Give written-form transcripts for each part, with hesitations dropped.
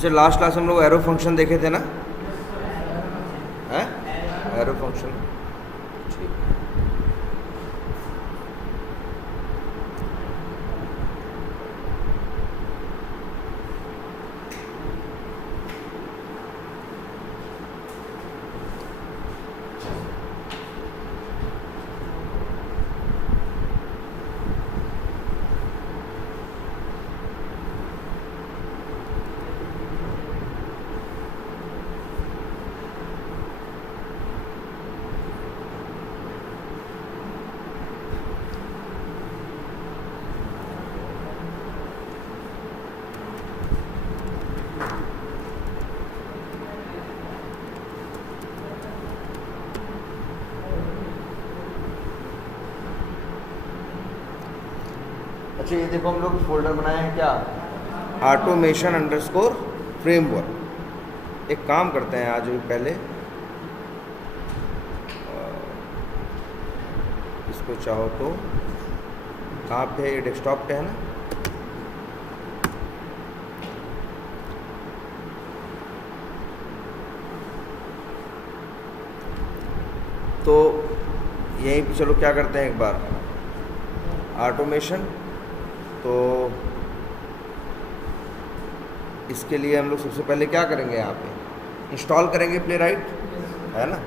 अच्छा, last class हम लोग एरो फंक्शन देखे थे ना, हैं? एरो फंक्शन, ठीक। अच्छा, ये देखो हम लोग फोल्डर बनाए हैं क्या, ऑटोमेशन अंडरस्कोर फ्रेमवर्क। एक काम करते हैं आज भी, पहले इसको चाहो तो कहाँ पे है, ये डेस्कटॉप पे है ना, तो यहीं पे चलो क्या करते हैं एक बार, ऑटोमेशन। तो इसके लिए हम लोग सबसे पहले क्या करेंगे, यहाँ पे इंस्टॉल करेंगे प्लेराइट, है ना।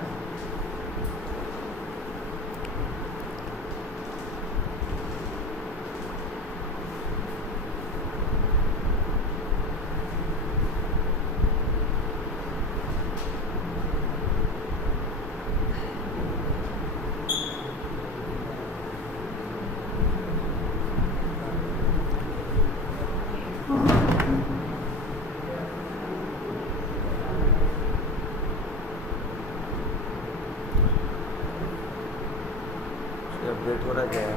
अपडेट हो रहा है क्या है?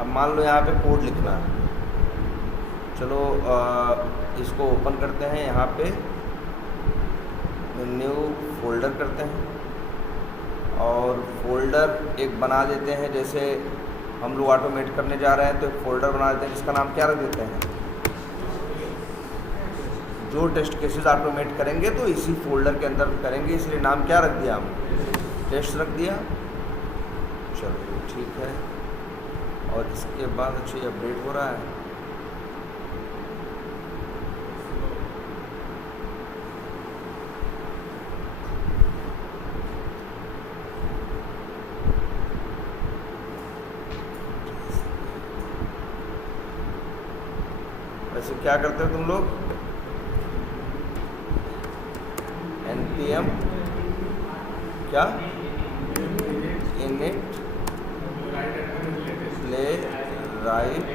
अब मान लो यहाँ पे कोड लिखना है, चलो इसको ओपन करते हैं, यहाँ पे न्यू फोल्डर करते हैं और फोल्डर एक बना देते हैं। जैसे हम लोग ऑटोमेट करने जा रहे हैं तो एक फोल्डर बना देते हैं, जिसका नाम क्या रख देते हैं, जो टेस्ट केसेस ऑटोमेट करेंगे तो इसी फोल्डर के अंदर करेंगे, इसलिए नाम क्या रख दिया हमने, टेस्ट रख दिया। चलो ठीक है, और इसके बाद अच्छा ये अपडेट हो रहा है। वैसे क्या करते हो तुम लोग, npm क्या init playwright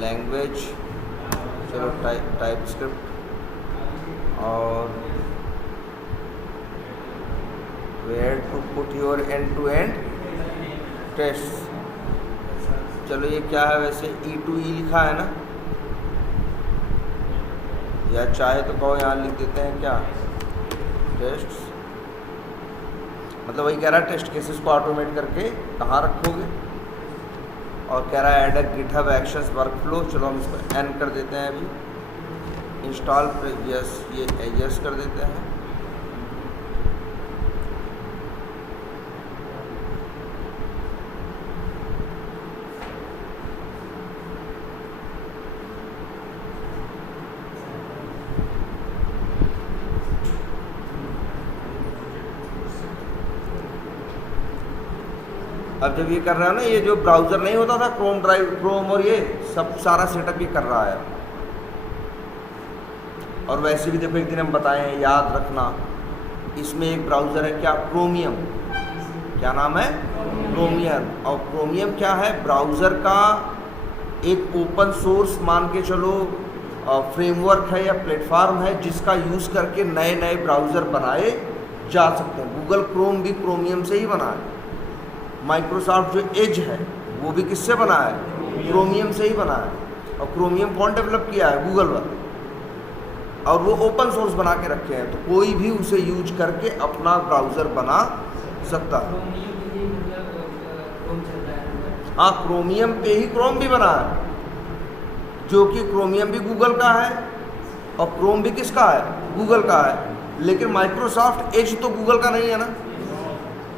लैंग्वेज, चलो टाइप स्क्रिप्ट, और where to put your end to end test. चलो ये क्या है, वैसे E2E लिखा है ना, या चाहे तो कहो यहाँ लिख देते हैं क्या, टेस्ट। मतलब वही कह रहा है टेस्ट केसेस को ऑटोमेट करके कहाँ रखोगे, और कह रहा है ऐड अ गिटहब एक्शंस वर्कफ्लो। चलो हम इसको एन कर देते हैं, अभी इंस्टॉल प्रीवियस, ये यस कर देते हैं। अब जब ये कर रहा है ना, ये जो ब्राउज़र नहीं होता था क्रोम और ये सब सारा सेटअप ये कर रहा है। और वैसे भी देखो एक दिन हम बताए हैं, याद रखना, इसमें एक ब्राउज़र है क्या, क्रोमियम। क्या नाम है, क्रोमियम। और क्रोमियम क्या है, ब्राउज़र का एक ओपन सोर्स मान के चलो फ्रेमवर्क है या प्लेटफॉर्म है जिसका यूज़ करके नए नए ब्राउज़र बनाए जा सकते हैं। गूगल क्रोम भी क्रोमियम से ही बना है। माइक्रोसॉफ्ट जो एज है वो भी किससे बना है? क्रोमियम से ही बना है। और क्रोमियम कौन डेवलप किया है? गूगल वाले। और वो ओपन सोर्स बना के रखे हैं, तो कोई भी उसे यूज करके अपना ब्राउज़र बना सकता है। हाँ, क्रोमियम पे ही क्रोम भी बना है, जो कि क्रोमियम भी गूगल का है और क्रोम भी किसका है? गूगल का है। लेकिन माइक्रोसॉफ्ट एज तो गूगल का नहीं है ना,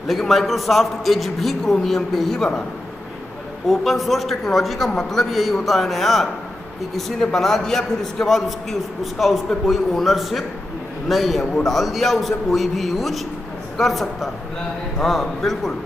लेकिन माइक्रोसॉफ्ट एज भी क्रोमियम पे ही बना है। ओपन सोर्स टेक्नोलॉजी का मतलब यही होता है ना यार, कि किसी ने बना दिया, फिर इसके बाद उसका उस पर कोई ओनरशिप नहीं है, वो डाल दिया, उसे कोई भी यूज कर सकता है। हाँ बिल्कुल।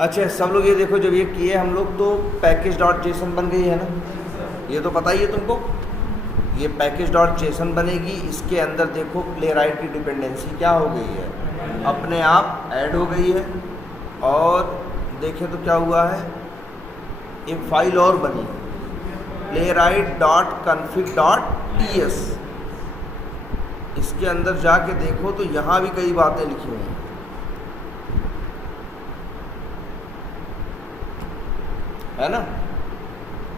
अच्छा, सब लोग ये देखो, जब ये किए हम लोग तो package.json बन गई है ना, ये तो पता ही है तुमको। ये package.json बनेगी, इसके अंदर देखो प्लेराइट की डिपेंडेंसी क्या हो गई है, अपने आप ऐड हो गई है। और देखें तो क्या हुआ है, एक फाइल और बनी है playwright.config.ts। इसके अंदर जाके देखो तो यहाँ भी कई बातें लिखी हुई हैं, है ना।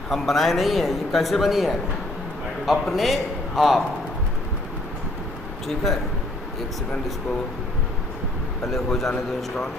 हम बनाए नहीं है, ये कैसे बनी है? अपने आप। ठीक है, एक सेकंड, इसको पहले हो जाने दो इंस्टॉल।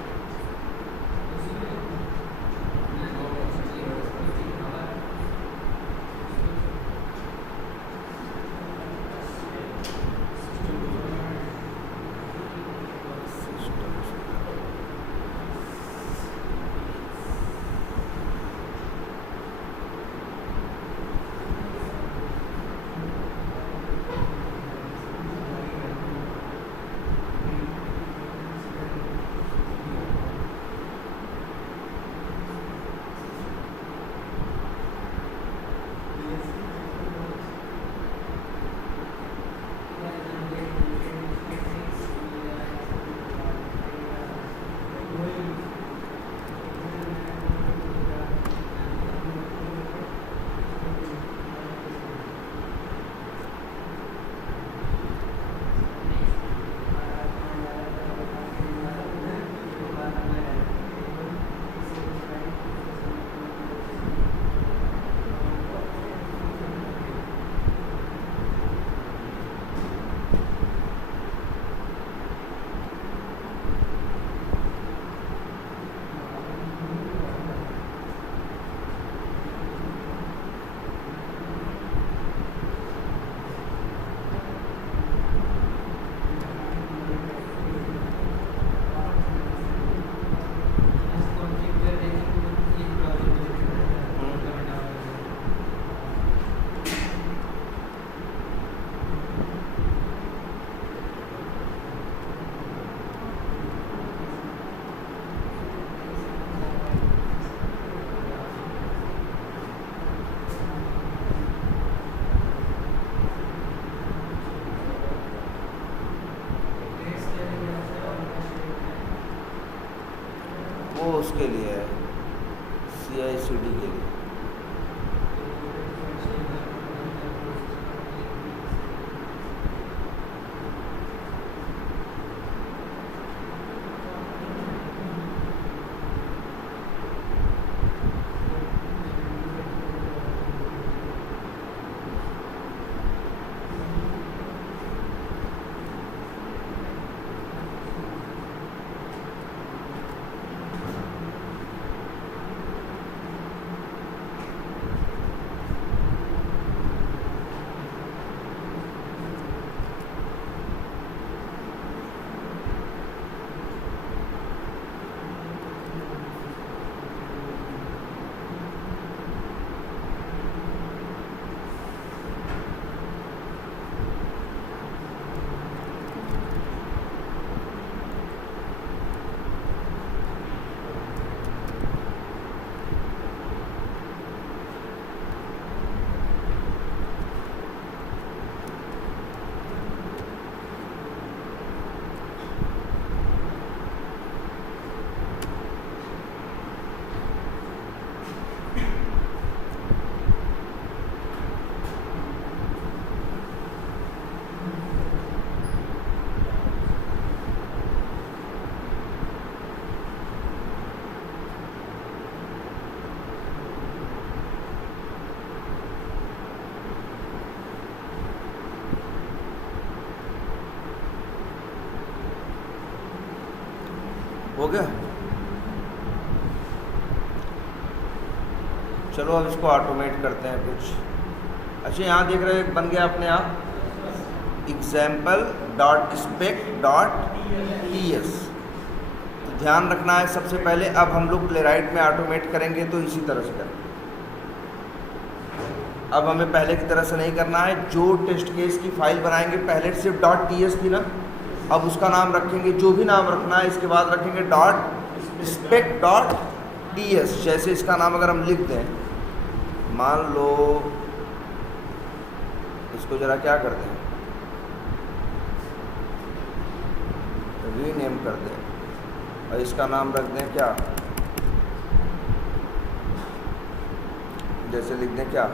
उसके लिए है, CI/CD के लिए। हो गया? चलो अब इसको ऑटोमेट करते हैं कुछ। अच्छा, यहाँ देख रहे हो एक बन गया अपने आप, example.spec.ts। तो ध्यान रखना है सबसे पहले, अब हम लोग प्लेराइट में ऑटोमेट करेंगे तो इसी तरह से करेंगे। अब हमें पहले की तरह से नहीं करना है। जो टेस्ट केस की फाइल बनाएंगे, पहले सिर्फ .ts थी ना, अब उसका नाम रखेंगे जो भी नाम रखना है, इसके बाद रखेंगे .spec.ts। जैसे इसका नाम अगर हम लिख दें, मान लो इसको जरा क्या कर दें, रीनेम कर दें और इसका नाम रख दें क्या, जैसे लिख दें क्या,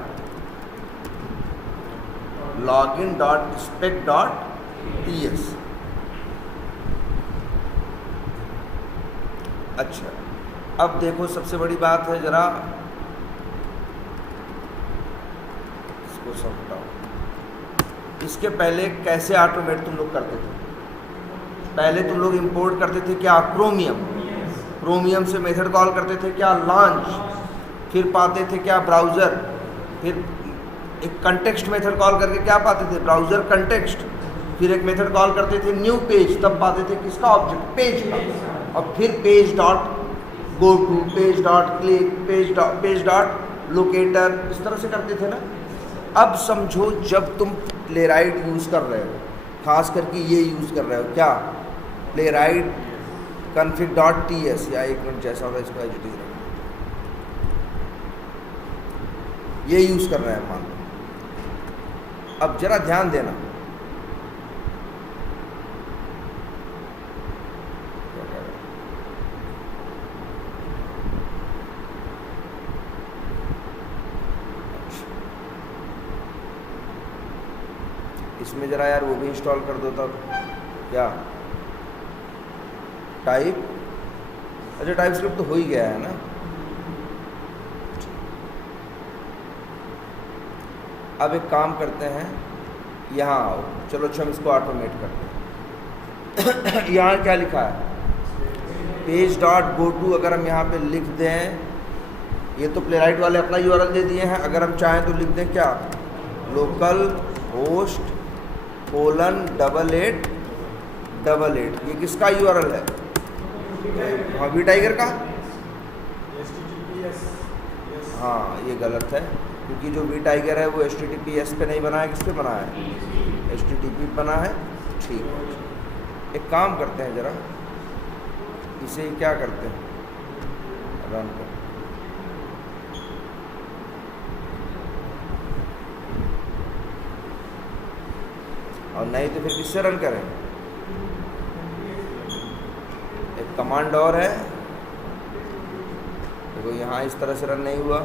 login.spec.ts। अच्छा, अब देखो सबसे बड़ी बात है, जरा इसको सब हटाओ। इसके पहले कैसे ऑटोमेट तुम लोग करते थे? पहले तुम लोग इंपोर्ट करते थे क्या, क्रोमियम से मेथड कॉल करते थे क्या, लॉन्च, फिर पाते थे क्या, ब्राउज़र, फिर एक कंटेक्स्ट मेथड कॉल करके क्या पाते थे, ब्राउज़र कंटेक्स्ट, फिर एक मेथड कॉल करते थे न्यू पेज, तब पाते थे किसका, ऑब्जेक्ट, पेज का, और फिर page dot go to, page dot click, page dot locator, इस तरह से करते थे ना। अब समझो जब तुम प्लेराइट यूज़ कर रहे हो, खास करके ये यूज़ कर रहे हो क्या, प्लेराइट config.ts, या एक मिनट जैसा होगा इसको एडिट रखना, ये यूज़ कर रहे हैं मान लो। अब जरा ध्यान देना, इसमें ज़रा यार वो भी इंस्टॉल कर दो तब, क्या टाइप, अच्छा टाइप स्क्रिप्ट तो हो ही गया है ना। अब एक काम करते हैं, यहाँ आओ, चलो अच्छा हम इसको ऑटोमेट करते हैं। यहाँ क्या लिखा है, पेज डॉट गो टू, अगर हम यहाँ पे लिख दें, ये तो प्लेराइट वाले अपना यूआरएल दे दिए हैं, अगर हम चाहें तो लिख दें क्या, लोकल होस्ट :8888, ये किसका यूआरएल है, वी टाइगर का। हाँ ये गलत है, क्योंकि जो वी टाइगर है वो HTTPS पे नहीं बना है, किस पे बना है, HTTP बना है। ठीक है, एक काम करते हैं, ज़रा इसे क्या करते हैं, रन कर, और नहीं तो फिर किससे रन करें, एक कमांड और है, देखो यहाँ इस तरह से रन नहीं हुआ,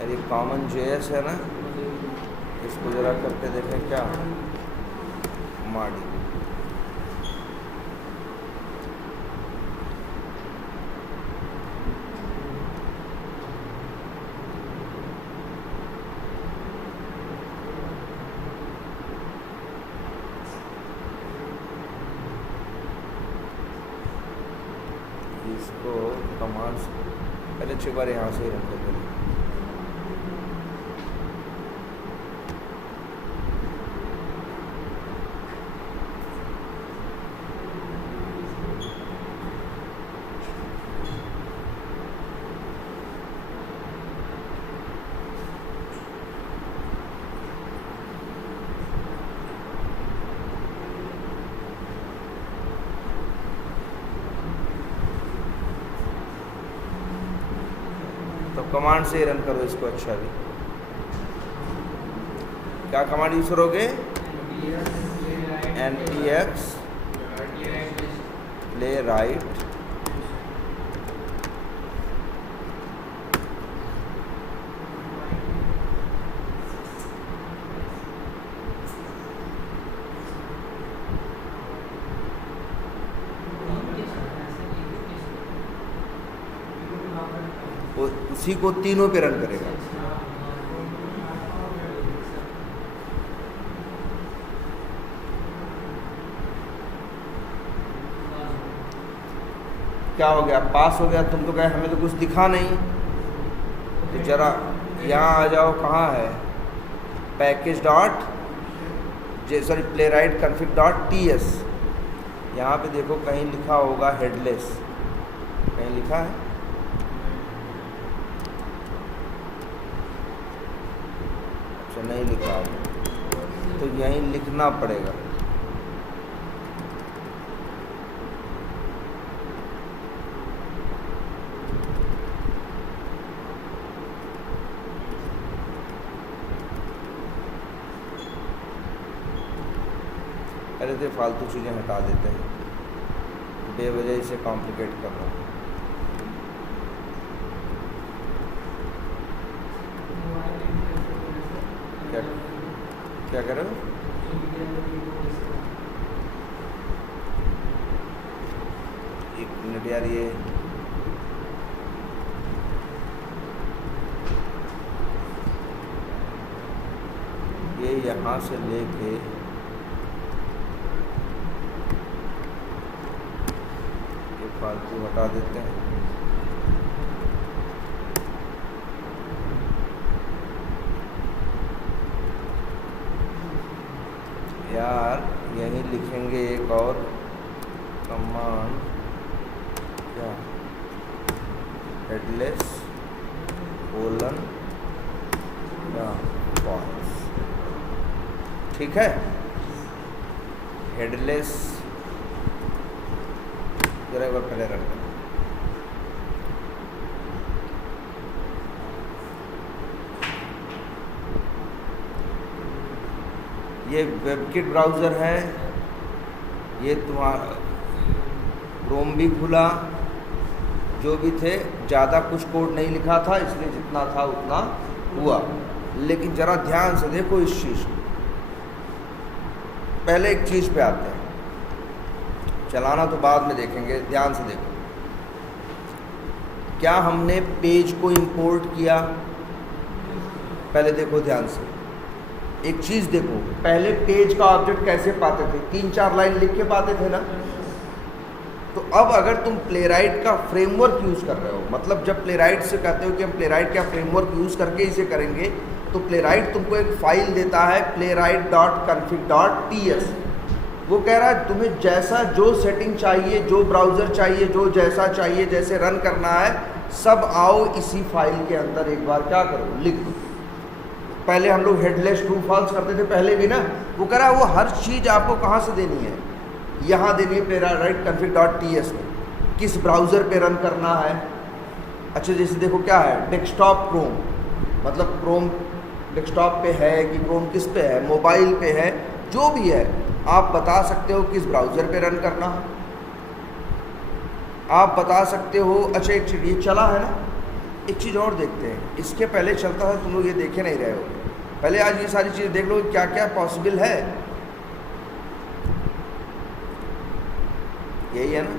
ये कॉमन JS है ना, इसको जरा करके देखें क्या माडी। इसको कमांड्स पहले 6 बार यहाँ से ही रन कर दें। तो कमांड से ही रन करो इसको। अच्छा भी क्या कमांड यूज करोगे? npx playwright उसी को तीनों पे रन करेगा। क्या हो गया? पास हो गया। तुम तो कहे हमें तो कुछ दिखा नहीं, तो जरा यहाँ आ जाओ। कहाँ है? Package dot sorry playwright config dot ts। यहाँ पे देखो कहीं लिखा होगा हेडलेस, कहीं लिखा है? अच्छा नहीं लिखा है, तो यहीं लिखना पड़ेगा। अरे तो फालतू चीज़ें हटा देते हैं, बेवजह इसे कॉम्प्लिकेट कर रहा हूँ। क्या क्या कर रहे हो? एक मिनट यार, ये यहाँ से लेके ये फालतू हटा देते हैं। यार यहीं लिखेंगे एक और कमांड, क्या? Headless colon false. ठीक है, हेडलेस जरा एक बार पहले रन करो। ये वेबकिट ब्राउज़र है, ये तुम्हारा क्रोम भी खुला, जो भी थे ज़्यादा कुछ कोड नहीं लिखा था, इसलिए जितना था उतना हुआ। लेकिन ज़रा ध्यान से देखो इस चीज़ को। पहले एक चीज़ पे आते हैं, चलाना तो बाद में देखेंगे, ध्यान से देखो। क्या हमने पेज को इंपोर्ट किया? पहले देखो ध्यान से, एक चीज़ देखो, पहले पेज का ऑब्जेक्ट कैसे पाते थे? 3-4 लाइन लिख के पाते थे ना। तो अब अगर तुम प्लेराइट का फ्रेमवर्क यूज़ कर रहे हो, मतलब जब प्लेराइट से कहते हो कि हम प्लेराइट का फ्रेमवर्क यूज़ करके इसे करेंगे, तो प्लेराइट तुमको एक फ़ाइल देता है playwright.config.ts। वो कह रहा है तुम्हें जैसा जो सेटिंग चाहिए, जो ब्राउज़र चाहिए, जो जैसा चाहिए, जैसे रन करना है, सब आओ इसी फाइल के अंदर एक बार क्या करो, लिख दो। पहले हम लोग हेडलेस ट्रू फॉल्स करते थे पहले भी ना। वो कह रहा है वो हर चीज़ आपको कहाँ से देनी है? यहाँ देनी है playwright config.ts में। किस ब्राउज़र पे रन करना है, अच्छा जैसे देखो क्या है, डेस्कटॉप क्रोम, मतलब क्रोम डेस्कटॉप पे है कि क्रोम किस पे है, मोबाइल पे है, जो भी है आप बता सकते हो किस ब्राउज़र पे रन करना है, आप बता सकते हो। अच्छा एक चीज़ ये चला है ना, एक चीज़ और देखते हैं, इसके पहले चलता था, तुम लोग ये देखे नहीं रहे हो, पहले आज ये सारी चीज़ें देख लो क्या क्या पॉसिबल है। यही है ना,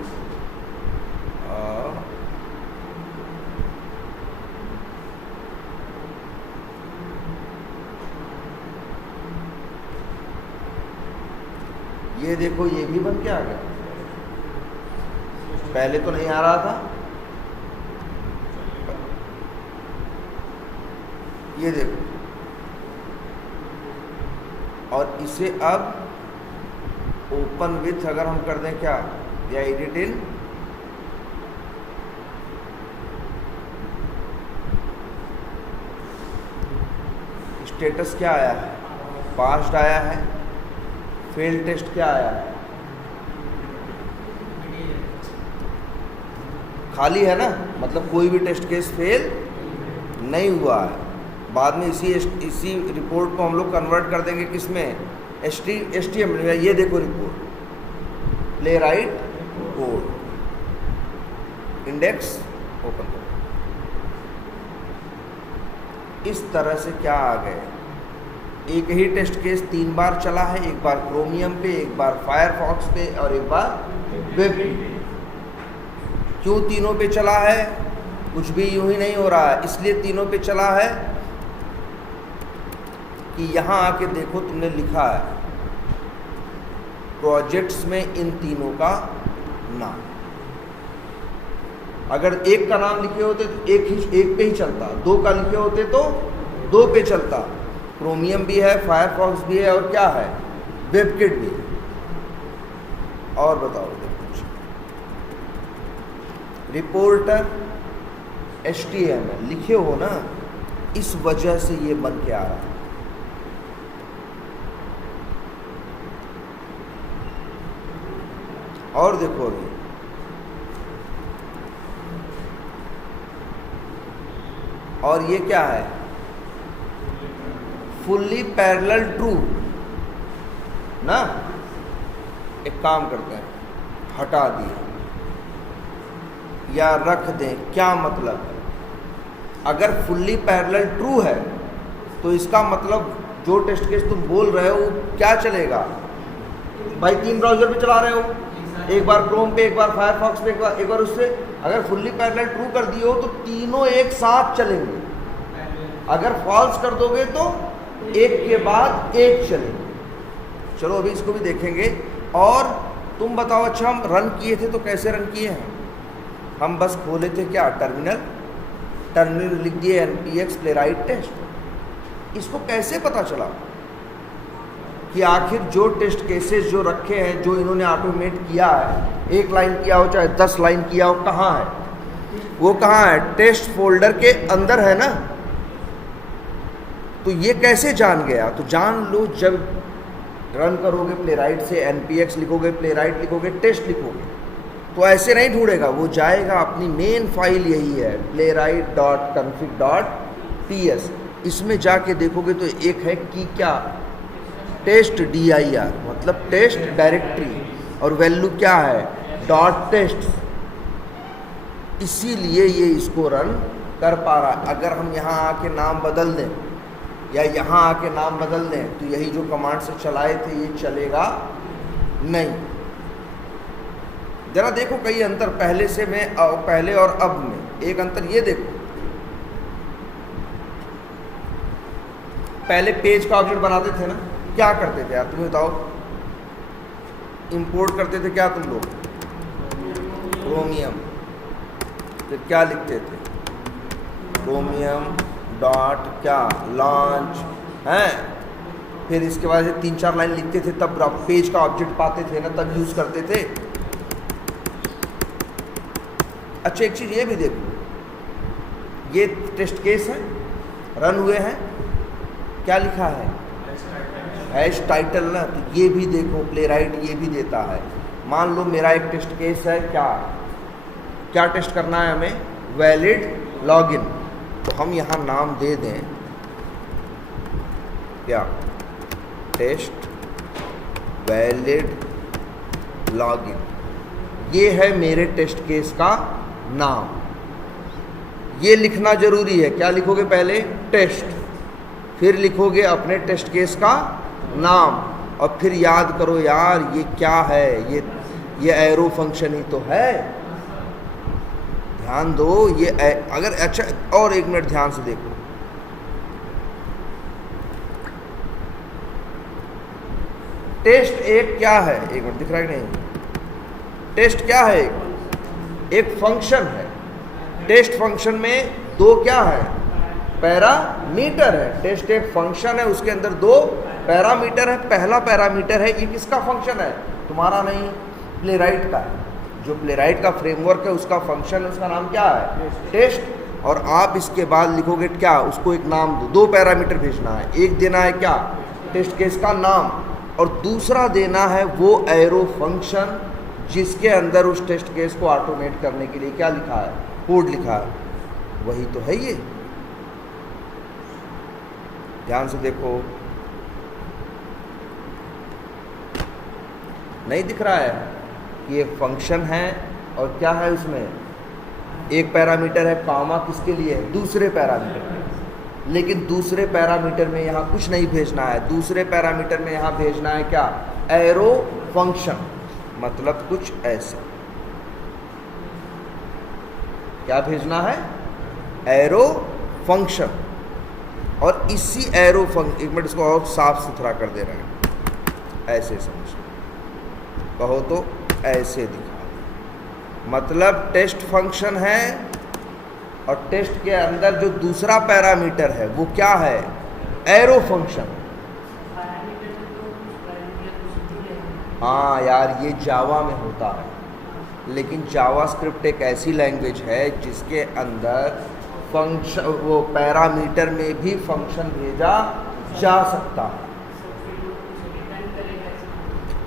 ये देखो ये भी बन के आ गया, पहले तो नहीं आ रहा था, ये देखो, और इसे अब ओपन विथ अगर हम कर दें क्या, या एडिट इन, स्टेटस क्या आया है, पास्ड आया है, फेल टेस्ट क्या आया है, खाली है ना, मतलब कोई भी टेस्ट केस फेल नहीं हुआ है। बाद में इसी रिपोर्ट को हम लोग कन्वर्ट कर देंगे किस में, HTML में। ये देखो report, play right code, index open करो, इस तरह से क्या आ गए, एक ही टेस्ट केस 3 बार चला है, एक बार क्रोमियम पे, एक बार फायरफॉक्स पे और एक बार वेब पे। क्यों तीनों पे चला है, कुछ भी यूं ही नहीं हो रहा है, इसलिए तीनों पे चला है कि यहाँ आके देखो तुमने लिखा है प्रोजेक्ट्स में इन तीनों का नाम, अगर एक का नाम लिखे होते तो एक पे ही चलता, 2 का लिखे होते तो 2 पे चलता, क्रोमियम भी है, फायरफॉक्स भी है और क्या है, वेबकिट भी। और बताओ रिपोर्टर HTML लिखे हो ना, इस वजह से ये बन के आ रहा है। और देखो अभी और ये क्या है, फुल्ली पैरेलल ट्रू ना, एक काम करते हैं हटा दिए या रख दें, क्या मतलब, अगर फुल्ली पैरेलल ट्रू है तो इसका मतलब जो टेस्ट केस तुम बोल रहे हो वो क्या चलेगा भाई, 3 ब्राउज़र पे चला रहे हो, एक बार क्रोम पे, एक बार फायरफॉक्स पे, एक बार उससे, अगर फुल्ली पैरेलल ट्रू कर दिए हो तो तीनों एक साथ चलेंगे, अगर फॉल्स कर दोगे तो एक के बाद एक चलेंगे। चलो अभी इसको भी देखेंगे। और तुम बताओ, अच्छा हम रन किए थे तो कैसे रन किए हैं, हम बस खोले थे क्या, टर्मिनल लिख दिए npx प्लेराइट टेस्ट। इसको कैसे पता चला कि आखिर जो टेस्ट केसेस जो रखे हैं, जो इन्होंने ऑटोमेट किया है, 1 लाइन किया हो चाहे 10 लाइन किया हो, कहाँ है वो, कहाँ है, टेस्ट फोल्डर के अंदर है ना। तो ये कैसे जान गया, तो जान लो जब रन करोगे प्लेराइट से, npx लिखोगे, प्लेराइट लिखोगे, टेस्ट लिखोगे, तो ऐसे नहीं ढूंढेगा, वो जाएगा अपनी मेन फाइल यही है playwright.config.ts, इसमें जाके देखोगे तो एक है कि क्या, टेस्ट dir, मतलब टेस्ट डायरेक्टरी, और वैल्यू क्या है, .test, इसीलिए ये इसको रन कर पा रहा है। अगर हम यहाँ आके नाम बदल दें या यहाँ आके नाम बदल दें तो यही जो कमांड से चलाए थे ये चलेगा नहीं। जरा देखो कई अंतर पहले और अब में, एक अंतर ये देखो, पहले पेज का ऑब्जेक्ट बनाते थे ना, क्या करते थे यार तुम्हें बताओ, इंपोर्ट करते थे क्या तुम लोग, क्रोमियम, फिर क्या लिखते थे, क्रोमियम डॉट क्या लॉन्च हैं, फिर इसके बाद 3-4 लाइन लिखते थे, तब पेज का ऑब्जेक्ट पाते थे ना, तब यूज़ करते थे। अच्छा एक चीज़ ये भी देखो, ये टेस्ट केस है, रन हुए हैं, क्या लिखा है, हैश टाइटल ना, तो ये भी देखो प्लेराइट ये भी देता है। मान लो मेरा एक टेस्ट केस है, क्या टेस्ट करना है हमें, वैलिड लॉगिन। तो हम यहाँ नाम दे दें क्या, टेस्ट वैलिड लॉगिन। ये है मेरे टेस्ट केस का नाम। ये लिखना जरूरी है। क्या लिखोगे पहले, टेस्ट, फिर लिखोगे अपने टेस्ट केस का नाम, और फिर याद करो यार ये क्या है, ये एरो फंक्शन ही तो है। ध्यान दो, ये अगर अच्छा, और एक मिनट ध्यान से देखो, टेस्ट एक क्या है, एक मिनट दिख रहा है कि नहीं, टेस्ट क्या है, एक फंक्शन है। टेस्ट फंक्शन में दो क्या है, पैरामीटर है। टेस्ट एक फंक्शन है, उसके अंदर दो पैरामीटर है। पहला पैरामीटर है, ये किसका फंक्शन है, तुम्हारा नहीं, प्लेराइट का है। जो प्लेराइट का फ्रेमवर्क है उसका फंक्शन है, उसका नाम क्या है, टेस्ट। और आप इसके बाद लिखोगे क्या, उसको एक नाम दो। दो पैरामीटर भेजना है, एक देना है क्या, टेस्ट केस का नाम, और दूसरा देना है वो एरो फंक्शन जिसके अंदर उस टेस्ट केस को ऑटोमेट करने के लिए क्या लिखा है, कोड लिखा है। वही तो है ये। ध्यान से देखो, नहीं दिख रहा है कि एक फंक्शन है और क्या है उसमें, एक पैरामीटर है, कॉमा किसके लिए है, दूसरे पैरामीटर। लेकिन दूसरे पैरामीटर में यहाँ कुछ नहीं भेजना है। दूसरे पैरामीटर में यहाँ भेजना है क्या, एरो फंक्शन। मतलब कुछ ऐसा, क्या भेजना है, एरो फंक्शन। और इसी एरो फंक्शन, एक मिनट इसको और साफ सुथरा कर दे रहे हैं, ऐसे समझ, कहो तो ऐसे दिखा। मतलब टेस्ट फंक्शन है और टेस्ट के अंदर जो दूसरा पैरामीटर है वो क्या है, एरो फंक्शन। हाँ यार, ये जावा में होता है, लेकिन जावास्क्रिप्ट एक ऐसी लैंग्वेज है जिसके अंदर फंक्शन, वो पैरामीटर में भी फंक्शन भेजा जा सकता है।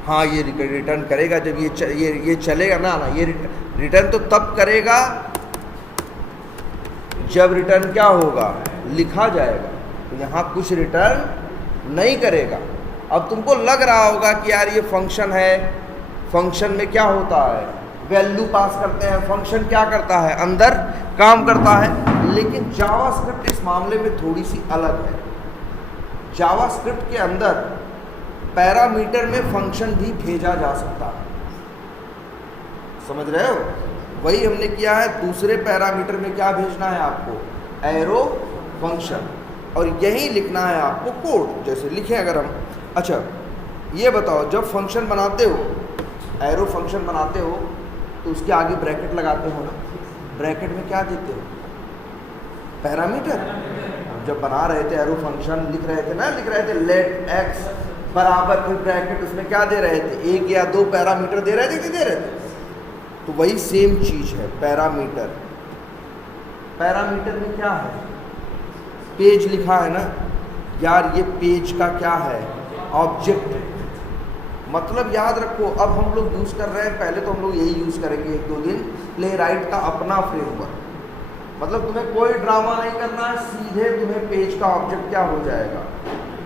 हाँ, ये रिटर्न करेगा जब ये चलेगा ना, ये रिटर्न तो तब करेगा जब रिटर्न क्या होगा, लिखा जाएगा। तो यहाँ कुछ रिटर्न नहीं करेगा। अब तुमको लग रहा होगा कि यार ये फंक्शन है, फंक्शन में क्या होता है, वैल्यू पास करते हैं। फंक्शन क्या करता है, अंदर काम करता है। लेकिन जावास्क्रिप्ट इस मामले में थोड़ी सी अलग है। जावास्क्रिप्ट के अंदर पैरामीटर में फंक्शन भी भेजा जा सकता है। समझ रहे हो, वही हमने किया है। दूसरे पैरामीटर में क्या भेजना है आपको, एरो फंक्शन, और यही लिखना है आपको कोड। जैसे लिखें अगर हम, अच्छा ये बताओ, जब फंक्शन बनाते हो, एरो फंक्शन बनाते हो, तो उसके आगे ब्रैकेट लगाते हो ना। ब्रैकेट में क्या देते हो, पैरामीटर। जब बना रहे थे एरो फंक्शन, लिख रहे थे ना, लिख रहे थे लेट एक्स बराबर, फिर ब्रैकेट, उसमें क्या दे रहे थे, एक या दो पैरामीटर दे रहे थे कि दे रहे थे। तो वही सेम चीज है पैरामीटर। पैरामीटर में क्या है, पेज लिखा है ना यार, ये पेज का क्या है, ऑब्जेक्ट। मतलब याद रखो, अब हम लोग यूज़ कर रहे हैं, पहले तो हम लोग यही यूज़ करेंगे एक दो दिन, प्लेराइट का अपना फ्रेमवर्क। मतलब तुम्हें कोई ड्रामा नहीं करना है, सीधे तुम्हें पेज का ऑब्जेक्ट क्या हो जाएगा,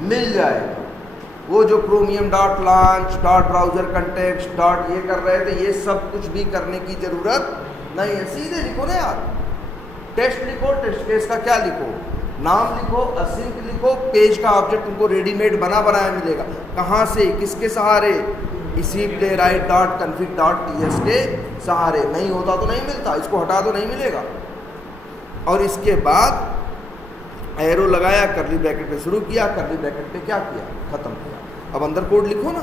मिल जाएगा। वो जो chromium dot launch dot browser context dot ये कर रहे थे, ये सब कुछ भी करने की ज़रूरत नहीं है। सीधे लिखो ना यार, टेस्ट लिखो, टेस्ट केस का क्या लिखो, नाम लिखो, असिंक लिखो, पेज का ऑब्जेक्ट तुमको रेडीमेड बना बनाया मिलेगा। कहाँ से, किसके सहारे, इसी Playwright dot config dot TS के सहारे। नहीं होता तो नहीं मिलता, इसको हटा दो नहीं मिलेगा। और इसके बाद एरो लगाया, करली ब्रैकेट पे शुरू किया, करली ब्रैकेट पे क्या किया, खत्म किया। अब अंदर कोड लिखो ना।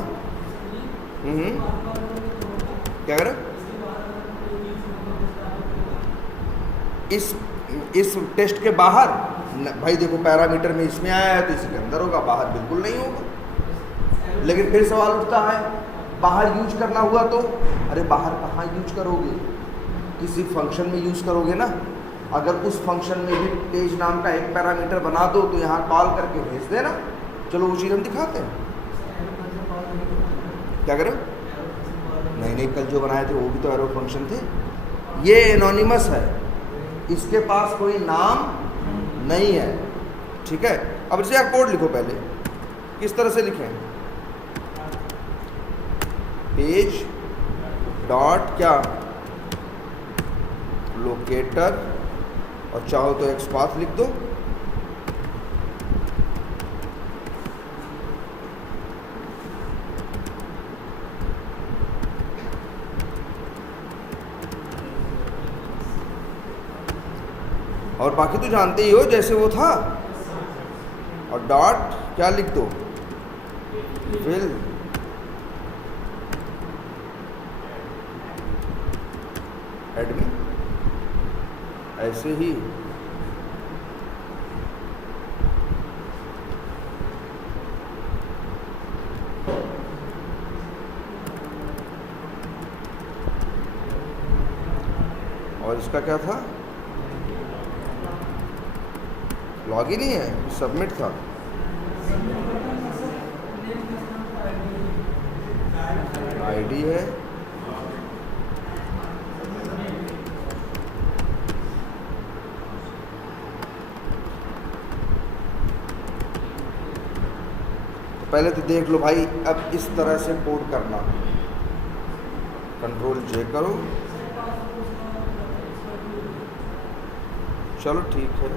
क्या करें, इस टेस्ट के बाहर भाई देखो, पैरामीटर में इसमें आया है तो इसके अंदर होगा, बाहर बिल्कुल नहीं होगा। लेकिन फिर सवाल उठता है, बाहर यूज करना हुआ तो, अरे बाहर कहाँ यूज करोगे, किसी फंक्शन में यूज करोगे ना। अगर उस फंक्शन में भी पेज नाम का एक पैरामीटर बना दो तो यहाँ कॉल करके भेज देना। चलो वो चीज़ हम दिखाते हैं। क्या करें, नहीं कल जो बनाए थे वो भी तो एरो फंक्शन थे। ये एनोनिमस है, इसके पास कोई नाम नहीं है, ठीक है। अब इसे आप कोड लिखो, पहले किस तरह से लिखें, पेज डॉट क्या, लोकेटर, और चाहो तो एक्सपाथ लिख दो। और बाकी तो जानते ही हो जैसे वो था, और डॉट क्या लिख दो, फिल, एडमिन, ऐसे ही। और इसका क्या था, लॉगिन ही है, सबमिट था। आईडी है, तो पहले तो देख लो भाई। अब इस तरह से कोड करना, कंट्रोल जे करो, चलो ठीक है।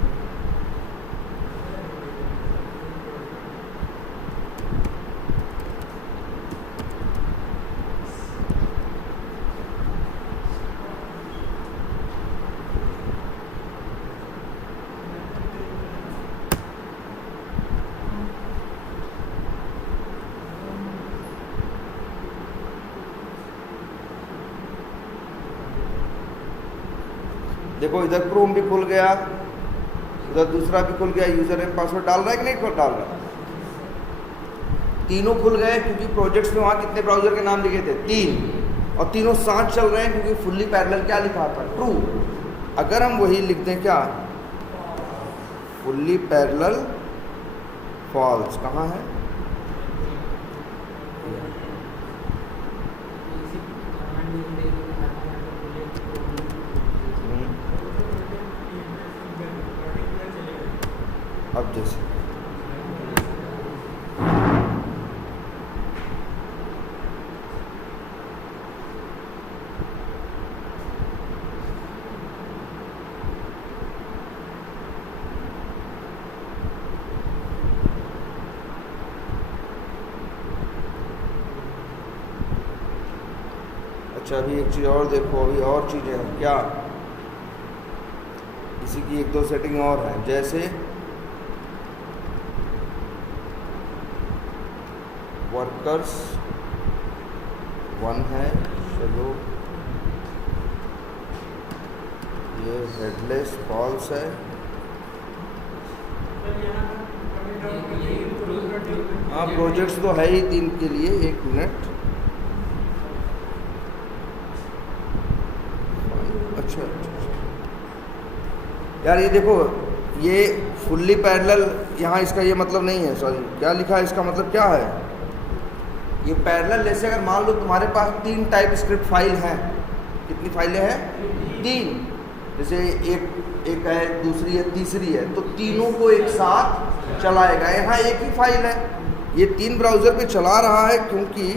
देखो इधर क्रोम भी खुल गया, उधर दूसरा भी खुल गया। यूजर नेम पासवर्ड डाल रहा है कि नहीं डाल रहा, तीनों खुल गए, क्योंकि प्रोजेक्ट्स में वहाँ कितने ब्राउजर के नाम लिखे थे, 3, और तीनों साथ चल रहे हैं, क्योंकि फुल्ली पैरेलल क्या लिखा था, ट्रू। अगर हम वही लिख दें क्या, फुल्ली पैरेलल फॉल्स, कहाँ है, अब जैसे अच्छा, अभी एक चीज़ और देखो, अभी और चीज़ें हैं क्या, इसी की 1-2 सेटिंग और हैं। जैसे वर्कर्स 1 है, चलो ये हेडलेस फॉल्स है, हाँ प्रोजेक्ट्स तो है ही 3 के लिए। 1 मिनट, अच्छा यार ये देखो, ये फुल्ली पैरेलल, यहाँ इसका ये मतलब नहीं है, सॉरी क्या लिखा है, इसका मतलब क्या है, ये पैरेलल जैसे अगर मान लो तुम्हारे पास 3 टाइप स्क्रिप्ट फाइल हैं, कितनी फाइलें हैं, 3, जैसे एक है, दूसरी है, तीसरी है, तो तीनों को एक साथ चलाएगा। यहाँ एक ही फाइल है, ये 3 ब्राउज़र पे चला रहा है, क्योंकि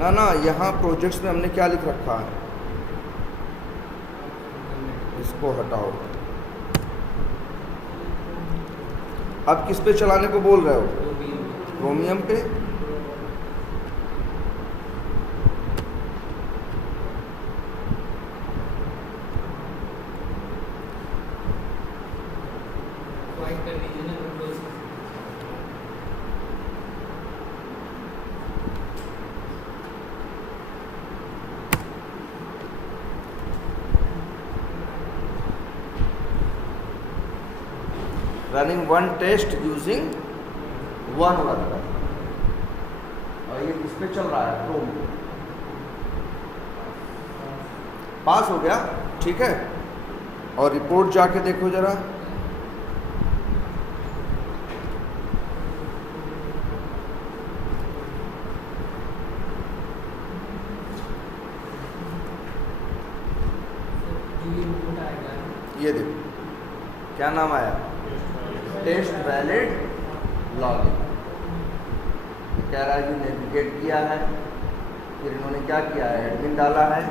ना यहाँ प्रोजेक्ट्स में हमने क्या लिख रखा है, इसको हटाओ। अब किस पे चलाने को बोल रहे हो, क्रोमियम पे, रनिंग 1 टेस्ट यूजिंग 1 वर्कर, और ये किस पे चल रहा है, क्रोम। पास हो गया, ठीक है। और रिपोर्ट जाके देखो जरा, ये देखो क्या नाम आया, टेस्ट वैलिड लॉगिन। कह रहा है कि नेविगेट किया है, फिर इन्होंने क्या किया है, एडमिन डाला है,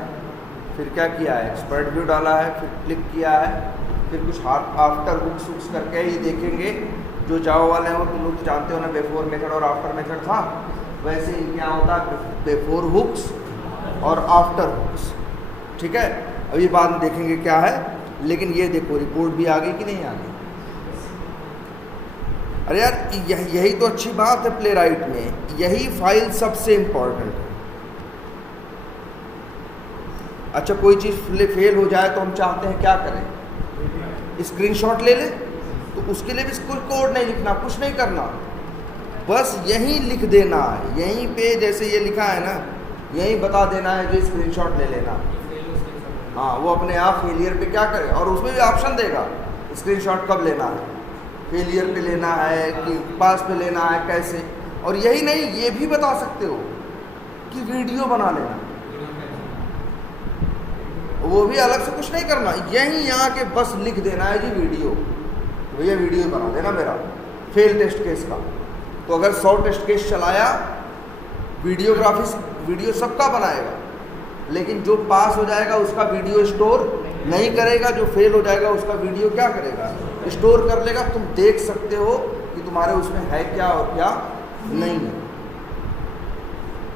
फिर क्या किया है, एक्सपर्ट व्यू डाला है, फिर क्लिक किया है, फिर कुछ आफ्टर हुक्स करके ये देखेंगे। जो जावा वाले हैं वो तुम लोग जानते हो ना, बिफोर मेथड और आफ्टर मेथड था, वैसे इनके यहाँ होता है बिफोर हुक्स और आफ्टर हुक्स। ठीक है, अब ये बाद में देखेंगे क्या है, लेकिन ये देखो रिपोर्ट भी आ गई कि नहीं आ गई। अरे यार यही तो अच्छी बात है प्लेराइट में, यही फाइल सबसे इम्पोर्टेंट है। अच्छा कोई चीज़ फेल हो जाए तो हम चाहते हैं क्या करें, स्क्रीनशॉट ले ले, तो उसके लिए भी कोई कोड नहीं लिखना, कुछ नहीं करना, बस यहीं लिख देना है, यहीं पे जैसे ये लिखा है ना, यहीं बता देना है जो स्क्रीनशॉट ले लेना। हाँ वो अपने आप फेलियर पे क्या करे, और उसमें भी ऑप्शन देगा स्क्रीनशॉट कब लेना है, फेलियर पे लेना है कि पास पे लेना है, कैसे। और यही नहीं, ये भी बता सकते हो कि वीडियो बना लेना, वो भी अलग से कुछ नहीं करना, यहीं यहाँ के बस लिख देना है जी वीडियो, तो भैया वीडियो बना देना मेरा फेल टेस्ट केस का। तो अगर 100 टेस्ट केस चलाया, वीडियो सबका बनाएगा, लेकिन जो पास हो जाएगा उसका वीडियो स्टोर नहीं करेगा, जो फेल हो जाएगा उसका वीडियो क्या करेगा, स्टोर कर लेगा। तुम देख सकते हो कि तुम्हारे उसमें है क्या और क्या नहीं है।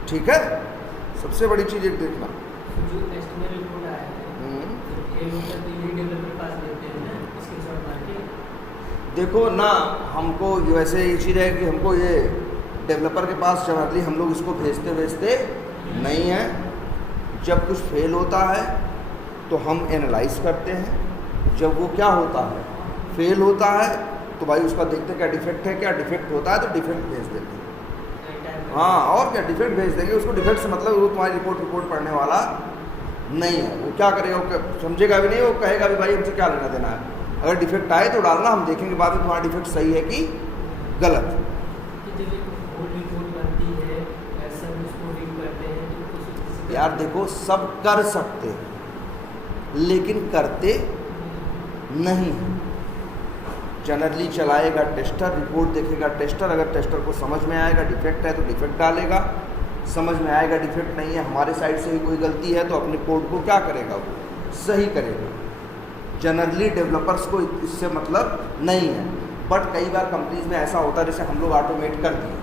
ठीक है, सबसे बड़ी चीज़ एक देखना। देखो ना, हमको वैसे ये चीज़ है कि हमको ये डेवलपर के पास जनरली हम लोग इसको भेजते नहीं हैं। जब कुछ फेल होता है तो हम एनालाइज करते हैं, जब वो क्या होता है फेल होता है तो भाई उसका देखते क्या डिफेक्ट है, क्या डिफेक्ट होता है तो डिफेक्ट भेज देते हैं। हाँ और क्या, डिफेक्ट भेज देंगे, उसको डिफेक्ट से मतलब वो तुम्हारी रिपोर्ट पढ़ने वाला नहीं है, वो क्या करेगा, वो समझेगा भी नहीं, वो कहेगा भी भाई हमसे क्या लेना देना है। अगर डिफेक्ट आए तो डालना, हम देखेंगे बाद में तुम्हारा डिफेक्ट सही है कि गलत। यार देखो सब कर सकते लेकिन करते नहीं। जनरली चलाएगा टेस्टर, रिपोर्ट देखेगा टेस्टर, अगर टेस्टर को समझ में आएगा डिफेक्ट है तो डिफेक्ट डालेगा, समझ में आएगा डिफेक्ट नहीं है, हमारे साइड से ही कोई गलती है तो अपने कोड को क्या करेगा, वो सही करेगा। जनरली डेवलपर्स को इससे मतलब नहीं है, बट कई बार कंपनीज में ऐसा होता है जैसे हम लोग ऑटोमेट कर दिए।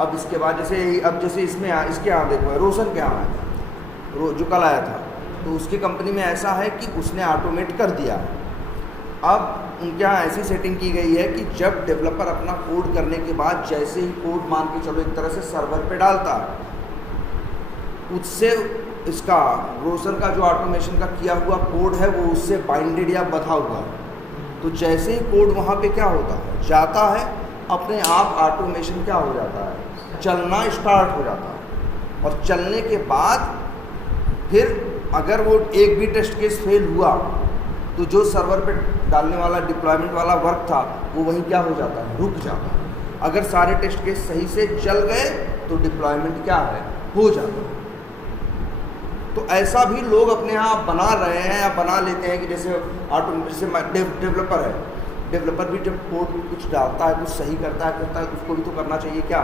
अब इसके बाद जैसे इसमें इसके यहाँ देखो रोशन के यहाँ है, जो कल आया था, तो उसकी कंपनी में ऐसा है कि उसने ऑटोमेट कर दिया। अब उनके यहाँ ऐसी सेटिंग की गई है कि जब डेवलपर अपना कोड करने के बाद जैसे ही कोड मान के चलो एक तरह से सर्वर पे डालता, उससे इसका रोशन का जो ऑटोमेशन का किया हुआ कोड है वो उससे बाइंडेड या बधा हुआ, तो जैसे ही कोड वहाँ पे क्या होता है, जाता है, अपने आप ऑटोमेशन क्या हो जाता है, चलना स्टार्ट हो जाता है। और चलने के बाद फिर अगर वो एक भी टेस्ट केस फेल हुआ तो जो सर्वर पे डालने वाला डिप्लॉयमेंट वाला वर्क था वो वहीं क्या हो जाता है, रुक जाता है। अगर सारे टेस्ट केस सही से चल गए तो डिप्लॉयमेंट क्या है, हो जाता है। तो ऐसा भी लोग अपने यहाँ बना रहे हैं या बना लेते हैं कि जैसे डेवलपर है, डेवलपर भी जब कोड कुछ डालता है, कुछ सही करता है उसको भी तो करना चाहिए क्या,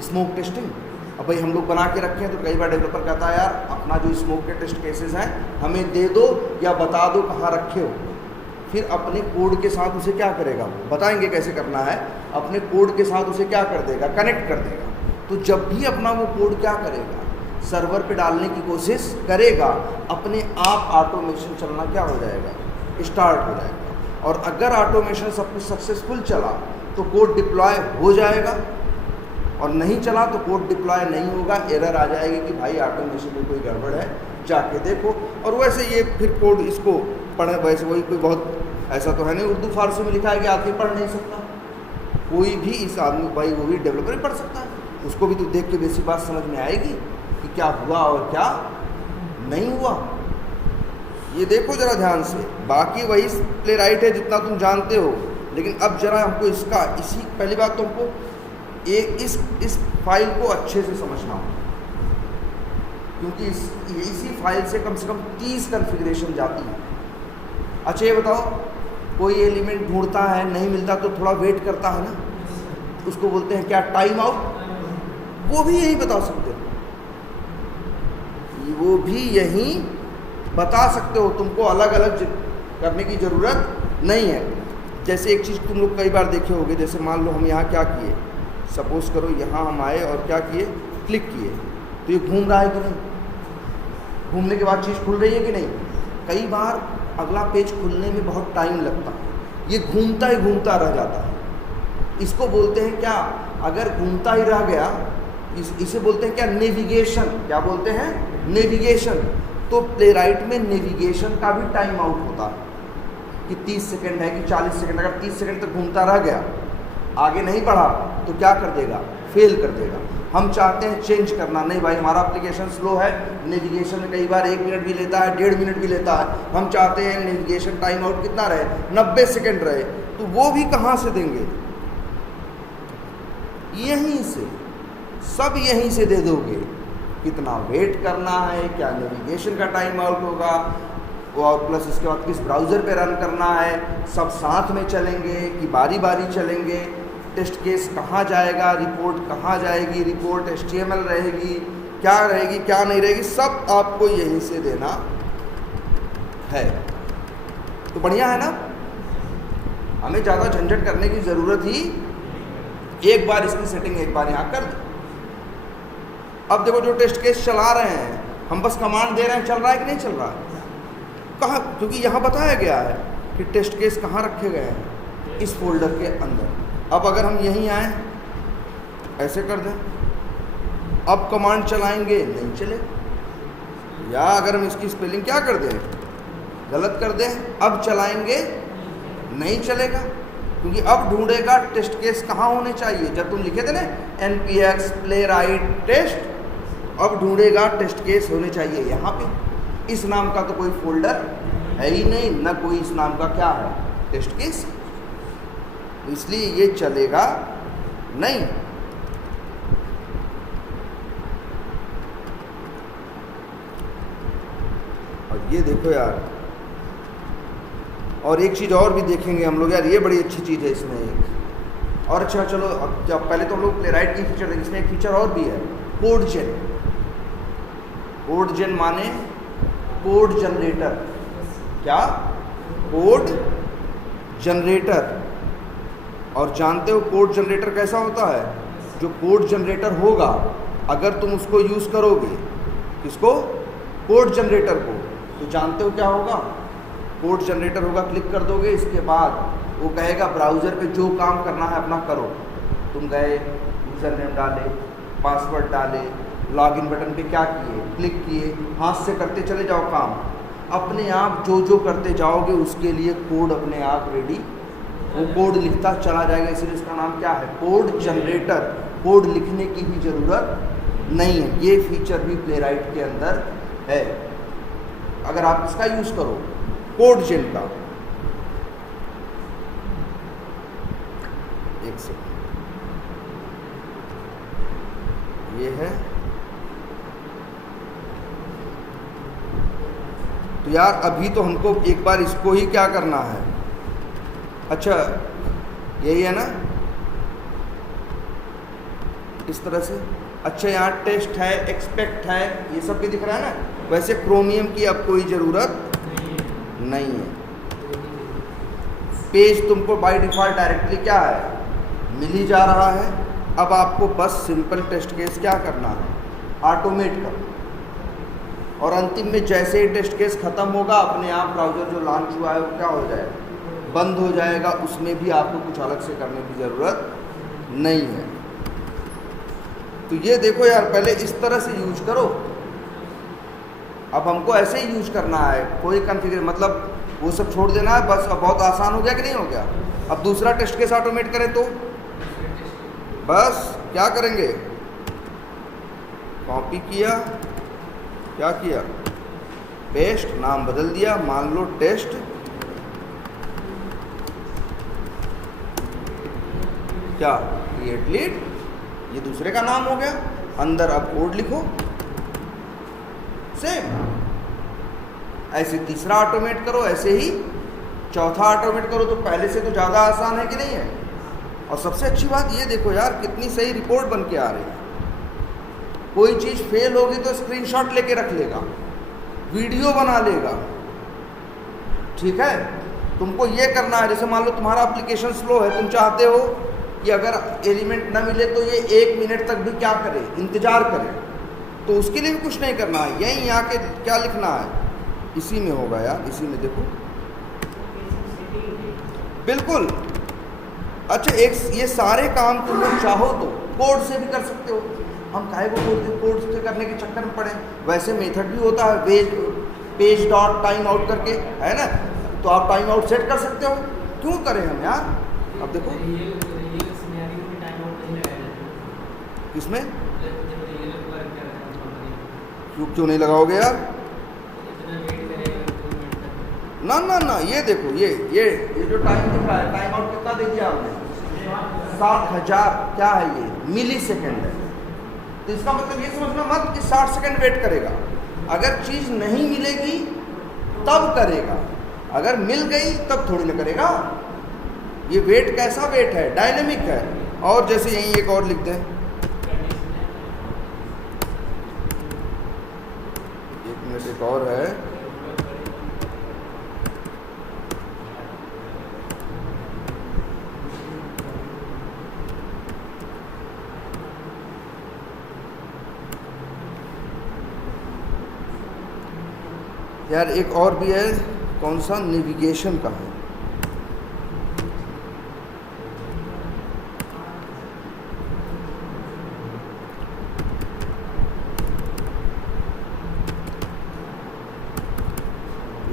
स्मोक टेस्टिंग। अब भाई हम लोग बना के रखे हैं तो कई बार डेवलपर कहता है यार अपना जो स्मोक के टेस्ट केसेस हैं हमें दे दो या बता दो कहाँ रखे हो। फिर अपने कोड के साथ उसे क्या करेगा, बताएंगे कैसे करना है, अपने कोड के साथ उसे क्या कर देगा, कनेक्ट कर देगा। तो जब भी अपना वो कोड क्या करेगा, सर्वर पे डालने की कोशिश करेगा, अपने आप ऑटोमेशन चलना क्या हो जाएगा, स्टार्ट हो जाएगा। और अगर ऑटोमेशन सब कुछ सक्सेसफुल चला तो कोड डिप्लॉय हो जाएगा, और नहीं चला तो कोड डिप्लॉय नहीं होगा, एरर आ जाएगी कि भाई ऑटोमेशन में कोई गड़बड़ है, जाके देखो। और वैसे ये फिर कोड इसको पढ़े, वैसे वही कोई बहुत ऐसा तो है नहीं, उर्दू फारसी में लिखा है कि आदमी पढ़ नहीं सकता, कोई भी इस आदमी भाई वो भी डेवलपर ही पढ़ सकता है, उसको भी तो देख के बेसिक बात समझ में आएगी कि क्या हुआ और क्या नहीं हुआ। ये देखो ज़रा ध्यान से, बाकी वही प्लेराइट है जितना तुम जानते हो, लेकिन अब ज़रा हमको इसका इसी पहली बात तो हमको इस फाइल को अच्छे से समझना हो, क्योंकि इसी फाइल से कम 30 कॉन्फ़िगरेशन जाती है। अच्छा ये बताओ, कोई एलिमेंट ढूंढता है, नहीं मिलता तो थोड़ा वेट करता है ना, उसको बोलते हैं क्या, टाइम आउट। वो भी यही बता सकते हो, वो भी यही बता सकते हो, तुमको अलग अलग करने की ज़रूरत नहीं है। जैसे एक चीज़ तुम लोग कई बार देखे होगे, जैसे मान लो हम यहाँ क्या किए, सपोज करो यहाँ हम आए और क्या किए, क्लिक किए, तो ये घूम रहा है कि नहीं, घूमने के बाद चीज़ खुल रही है कि नहीं। कई बार अगला पेज खुलने में बहुत टाइम लगता है, ये घूमता ही घूमता रह जाता है। इसको बोलते हैं क्या, अगर घूमता ही रह गया, इसे बोलते हैं क्या, नेविगेशन। क्या बोलते हैं, नेविगेशन। तो प्ले राइट में नेविगेशन का भी टाइम आउट होता है कि 30 सेकंड है कि 40 सेकंड। अगर 30 सेकंड तक घूमता रह गया, आगे नहीं बढ़ा, तो क्या कर देगा, फेल कर देगा। हम चाहते हैं चेंज करना, नहीं भाई हमारा एप्लीकेशन स्लो है, नेविगेशन में कई बार 1 मिनट भी लेता है, 1.5 मिनट भी लेता है, हम चाहते हैं नेविगेशन टाइम आउट कितना रहे, 90 सेकंड रहे। तो वो भी कहाँ से देंगे, यहीं से, सब यहीं से दे दोगे। कितना वेट करना है, क्या नेविगेशन का टाइम आउट होगा, और प्लस इसके बाद किस ब्राउज़र पे रन करना है, सब साथ में चलेंगे कि बारी बारी चलेंगे, टेस्ट केस कहाँ जाएगा, रिपोर्ट कहाँ जाएगी, रिपोर्ट HTML रहेगी, क्या रहेगी क्या नहीं रहेगी, सब आपको यहीं से देना है। तो बढ़िया है ना, हमें ज़्यादा झंझट करने की ज़रूरत ही, एक बार इसकी सेटिंग एक बार यहाँ कर दो। अब देखो जो टेस्ट केस चला रहे हैं, हम बस कमांड दे रहे हैं, चल रहा है कि नहीं चल रहा है, कहाँ, क्योंकि यहाँ बताया गया है कि टेस्ट केस कहाँ रखे गए हैं, इस फोल्डर के अंदर। अब अगर हम यहीं आए, ऐसे कर दें, अब कमांड चलाएंगे, नहीं चले, या अगर हम इसकी स्पेलिंग क्या कर दें, गलत कर दें, अब चलाएंगे, नहीं चलेगा, क्योंकि अब ढूंढेगा टेस्ट केस कहाँ होने चाहिए। जब तुम लिखे थे ना npx playwright टेस्ट, अब ढूंढेगा टेस्ट केस होने चाहिए यहाँ पे। इस नाम का तो कोई फोल्डर है ही नहीं, ना कोई इस नाम का क्या है, टेस्ट केस, इसलिए ये चलेगा नहीं। और ये देखो यार, और एक चीज़ और भी देखेंगे हम लोग यार, ये बड़ी अच्छी चीज़ है इसमें एक और। अच्छा चलो, अब जब पहले तो हम लोग प्लेराइट की फीचर देखें, इसमें एक फीचर और भी है, कोड जेन। कोड जेन माने कोड जनरेटर। क्या, कोड जनरेटर। और जानते हो कोड जनरेटर कैसा होता है, जो कोड जनरेटर होगा, अगर तुम उसको यूज़ करोगे, किसको, कोड जनरेटर को, तो जानते हो क्या होगा, कोड जनरेटर होगा, क्लिक कर दोगे, इसके बाद वो कहेगा ब्राउज़र पे जो काम करना है अपना करो। तुम गए, यूज़र नेम डाले, पासवर्ड डाले, लॉगिन बटन पे क्या किए, क्लिक किए, हाथ से करते चले जाओ काम, अपने आप जो जो करते जाओगे उसके लिए कोड अपने आप रेडी, वो कोड लिखता चला जाएगा। इसलिए इसका नाम क्या है, कोड जनरेटर। कोड लिखने की भी ज़रूरत नहीं है, ये फीचर भी प्लेराइट के अंदर है। अगर आप इसका यूज़ करो, कोड जेन का, एक सेकंड, ये है। तो यार अभी तो हमको एक बार इसको ही क्या करना है, अच्छा यही है ना, इस तरह से। अच्छा यहाँ टेस्ट है, एक्सपेक्ट है, ये सब भी दिख रहा है ना। वैसे क्रोमियम की अब कोई ज़रूरत नहीं है, पेज तुमको बाय डिफ़ॉल्ट डायरेक्टली क्या है, मिल ही जा रहा है। अब आपको बस सिंपल टेस्ट केस क्या करना है, ऑटोमेट करना, और अंतिम में जैसे ही टेस्ट केस ख़त्म होगा, अपने आप ब्राउज़र जो लॉन्च हुआ है वो क्या हो जाएगा, बंद हो जाएगा। उसमें भी आपको कुछ अलग से करने की ज़रूरत नहीं है। तो ये देखो यार, पहले इस तरह से यूज करो, अब हमको ऐसे ही यूज करना है, कोई कॉन्फ़िगर मतलब वो सब छोड़ देना है बस। अब बहुत आसान हो गया कि नहीं हो गया। अब दूसरा टेस्ट केस ऑटोमेट करें तो बस क्या करेंगे, कॉपी किया, क्या किया, पेस्ट, नाम बदल दिया, मान लो टेस्ट, क्या क्रिएट लीड, ये दूसरे का नाम हो गया, अंदर अब कोड लिखो, सेम। ऐसे तीसरा ऑटोमेट करो, ऐसे ही चौथा ऑटोमेट करो तो पहले से तो ज़्यादा आसान है कि नहीं है। और सबसे अच्छी बात ये देखो यार, कितनी सही रिपोर्ट बन के आ रही है। कोई चीज़ फेल होगी तो स्क्रीनशॉट लेके रख लेगा, वीडियो बना लेगा, ठीक है। तुमको ये करना है, जैसे मान लो तुम्हारा एप्लीकेशन स्लो है, तुम चाहते हो कि अगर एलिमेंट ना मिले तो ये 1 मिनट तक भी क्या करे, इंतज़ार करे, तो उसके लिए भी कुछ नहीं करना है, यहीं आके क्या लिखना है, इसी में होगा यार, इसी में देखो बिल्कुल। अच्छा, एक ये सारे काम तुम लोग चाहो तो कोड से भी कर सकते हो। हम काहे को कोड से करने के चक्कर में पड़े, वैसे मेथड भी होता है पेज डॉट टाइम आउट करके, है ना, तो आप टाइम आउट सेट कर सकते हो, क्यों करें हम यार। अब देखो किसमें क्यों नहीं लगाओगे यार, ना ना ना, ये देखो ये जो टाइम दिख रहा है, टाइम आउट कितना दे दिया आपने, 60,000 क्या है ये, मिली सेकेंड है। तो इसका मतलब ये समझना मत कि 60 सेकेंड वेट करेगा, अगर चीज़ नहीं मिलेगी तब करेगा, अगर मिल गई तब थोड़ी ना करेगा। ये वेट कैसा वेट है, डायनेमिक है। और जैसे यहीं एक और लिख दें, एक मिनट, एक और है, यार एक और भी है, कौन सा, नेविगेशन का है।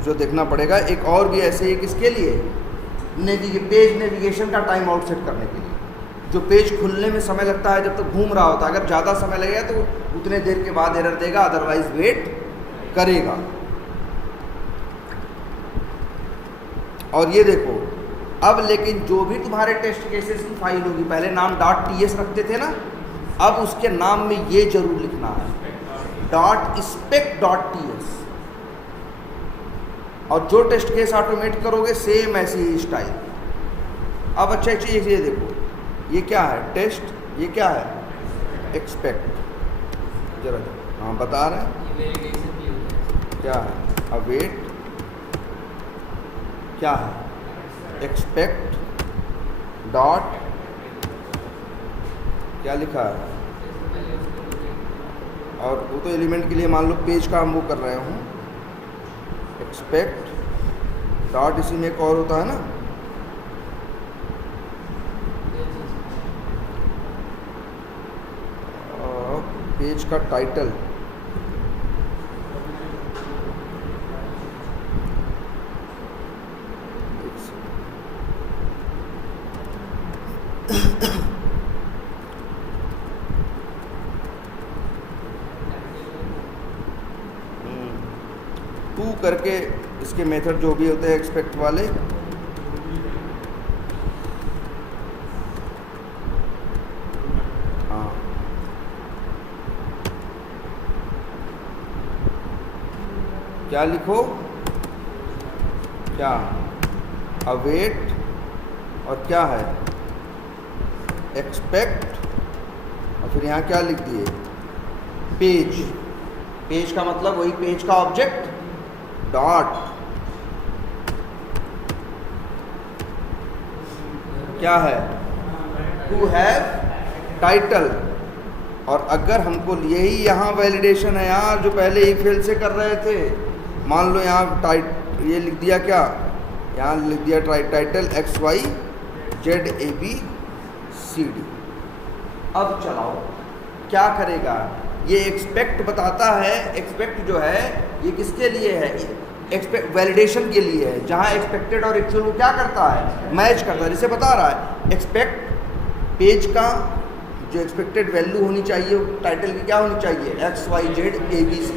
जो देखना पड़ेगा, एक और भी ऐसे ही, किसके लिए, पेज नेविगेशन का टाइम आउट सेट करने के लिए। जो पेज खुलने में समय लगता है जब तक घूम रहा होता है, अगर ज़्यादा समय लगेगा तो उतने देर के बाद एरर देगा, अदरवाइज वेट करेगा। और ये देखो अब, लेकिन जो भी तुम्हारे टेस्ट केसेस की फाइल होगी, पहले नाम .ts रखते थे ना, अब उसके नाम में ये जरूर लिखना है .spec.ts। और जो टेस्ट केस ऑटोमेट करोगे सेम ऐसी ही स्टाइल। अब अच्छा एक चीज़ ये देखो, ये क्या है, टेस्ट, ये क्या है, एक्सपेक्ट, जरा हाँ बता रहे हैं क्या है, अवेट क्या है, एक्सपेक्ट डॉट क्या लिखा है, और वो तो एलिमेंट के लिए मान लो पेज का हम वो कर रहे हूँ, एक्सपेक्ट डॉट, इसी में एक और होता है ना, पेज का टाइटल, टू करके इसके मेथड जो भी होते हैं एक्सपेक्ट वाले, हाँ क्या लिखो, क्या अवेट, और क्या है एक्सपेक्ट, और फिर यहाँ क्या लिख दिए, पेज। पेज का मतलब वही पेज का ऑब्जेक्ट, डॉट क्या है, टू हैव टाइटल। और अगर हमको यही यहाँ वैलिडेशन है यार, जो पहले ई फेल से कर रहे थे, मान लो यहाँ ये लिख दिया, क्या यहाँ लिख दिया टाइटल XYZABCD। अब चलाओ क्या करेगा, ये एक्सपेक्ट बताता है, एक्सपेक्ट जो है ये किसके लिए है, एक्सपेक्ट वैलिडेशन के लिए है, जहाँ एक्सपेक्टेड और एक्चुअल वो क्या करता है, मैच करता है। जैसे बता रहा है एक्सपेक्ट पेज का जो एक्सपेक्टेड वैल्यू होनी चाहिए, टाइटल की क्या होनी चाहिए, XYZABC।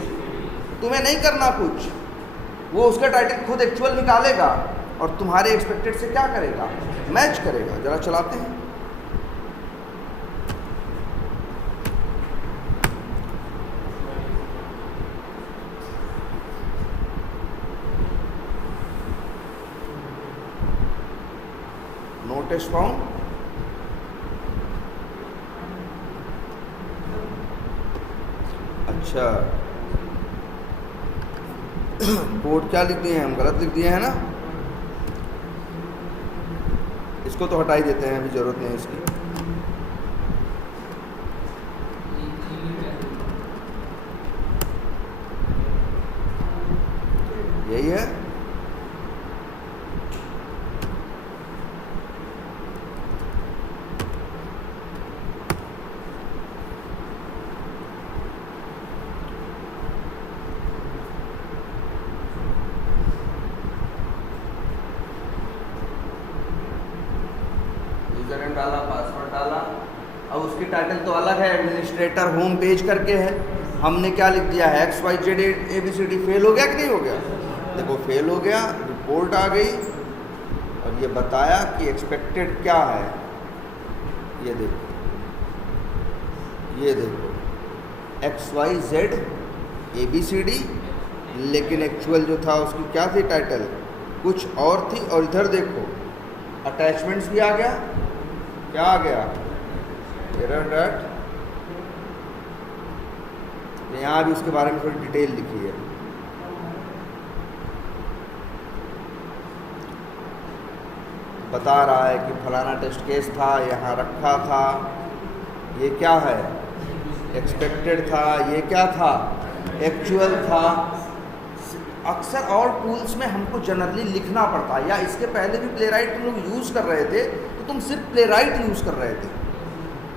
तुम्हें नहीं करना कुछ, वो उसका टाइटल खुद एक्चुअल निकालेगा और तुम्हारे एक्सपेक्टेड से क्या करेगा, मैच करेगा। जरा चलाते हैं, टेस्ट फाउंड। अच्छा, कोड क्या लिख दिए हैं हम, गलत लिख दिए हैं ना। इसको तो हटा ही देते हैं, अभी ज़रूरत नहीं है इसकी। यही है। यूजर डाला, पासवर्ड डाला। अब उसकी टाइटल तो अलग है, एडमिनिस्ट्रेटर होम पेज करके है। हमने क्या लिख दिया है, XYZ ABCD। फेल हो गया कि नहीं हो गया? देखो फेल हो गया, रिपोर्ट आ गई और ये बताया कि एक्सपेक्टेड क्या है। ये देखो, ये देखो XYZ ABCD, लेकिन एक्चुअल जो था उसकी क्या थी टाइटल, कुछ और थी। और इधर देखो अटैचमेंट्स भी आ गया। क्या आ गया, एरर डॉट। यहाँ भी उसके बारे में थोड़ी डिटेल लिखी है। बता रहा है कि फलाना टेस्ट केस था, यहाँ रखा था, ये क्या है, एक्सपेक्टेड था, ये क्या था, एक्चुअल था। अक्सर और टूल्स में हमको जनरली लिखना पड़ता है, या इसके पहले भी प्लेराइट तुम लोग यूज़ कर रहे थे तो तुम सिर्फ प्लेराइट यूज़ कर रहे थे।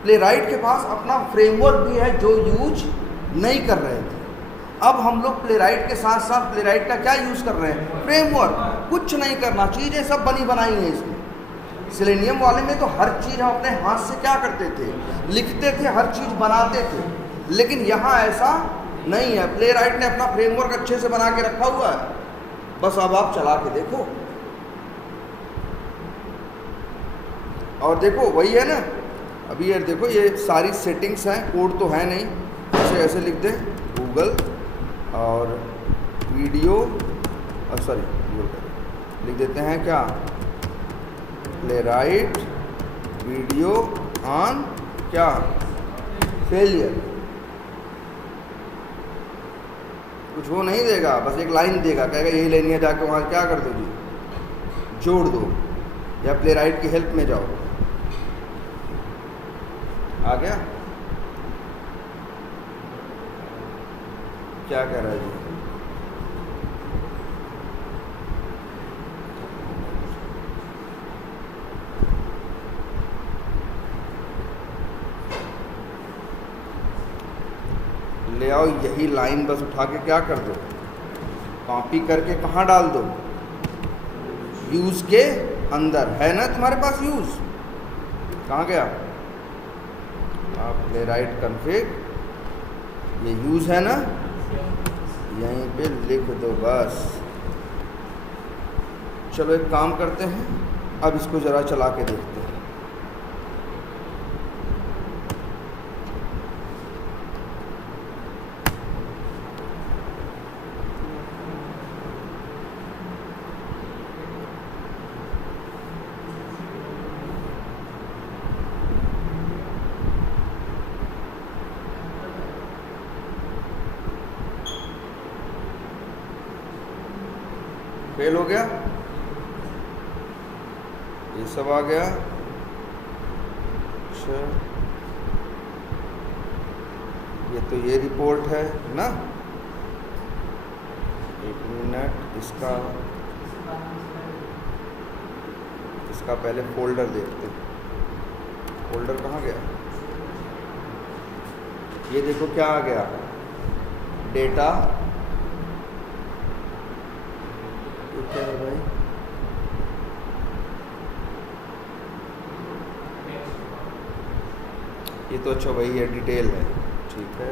प्लेराइट के पास अपना फ्रेमवर्क भी है जो यूज नहीं कर रहे थे। अब हम लोग प्लेराइट के साथ साथ प्लेराइट का क्या यूज़ कर रहे हैं, फ्रेमवर्क। कुछ नहीं करना, चीज़ें सब बनी बनाई हैं इसमें। सेलेनियम वाले में तो हर चीज़ हम अपने हाथ से क्या करते थे, लिखते थे, हर चीज़ बनाते थे। लेकिन यहाँ ऐसा नहीं है, प्लेराइट ने अपना फ्रेमवर्क अच्छे से बना के रखा हुआ है। बस अब आप चला के देखो और देखो वही है ना। अभी ये देखो, ये सारी सेटिंग्स हैं, कोड तो है नहीं। इसे ऐसे लिख दें, गूगल और वीडियो, लिख देते हैं क्या, प्लेराइट वीडियो ऑन क्या, फेलियर। कुछ वो नहीं देगा, बस एक लाइन देगा, कहेगा यही लाइन है, जाके वहाँ क्या कर दो जी, जोड़ दो, या प्लेराइट की हेल्प में जाओ। आ गया, क्या कह रहा है जी, ले आओ यही लाइन, बस उठा के क्या कर दो, कॉपी करके कहाँ डाल दो, यूज़ के अंदर। है ना तुम्हारे पास यूज़, कहाँ गया, आप प्लेराइट कॉन्फ़िग, ये यूज़ है ना, यहीं पे लिख दो बस। चलो एक काम करते हैं, अब इसको ज़रा चला के देखते हैं। फेल हो गया, ये सब आ गया। अच्छा, ये तो ये रिपोर्ट है ना, एक मिनट, इसका पहले फोल्डर देखते हैं। फोल्डर कहाँ गया, ये देखो क्या आ गया, डेटा। क्या है भाई, ये तो अच्छा वही है, डिटेल है, ठीक है।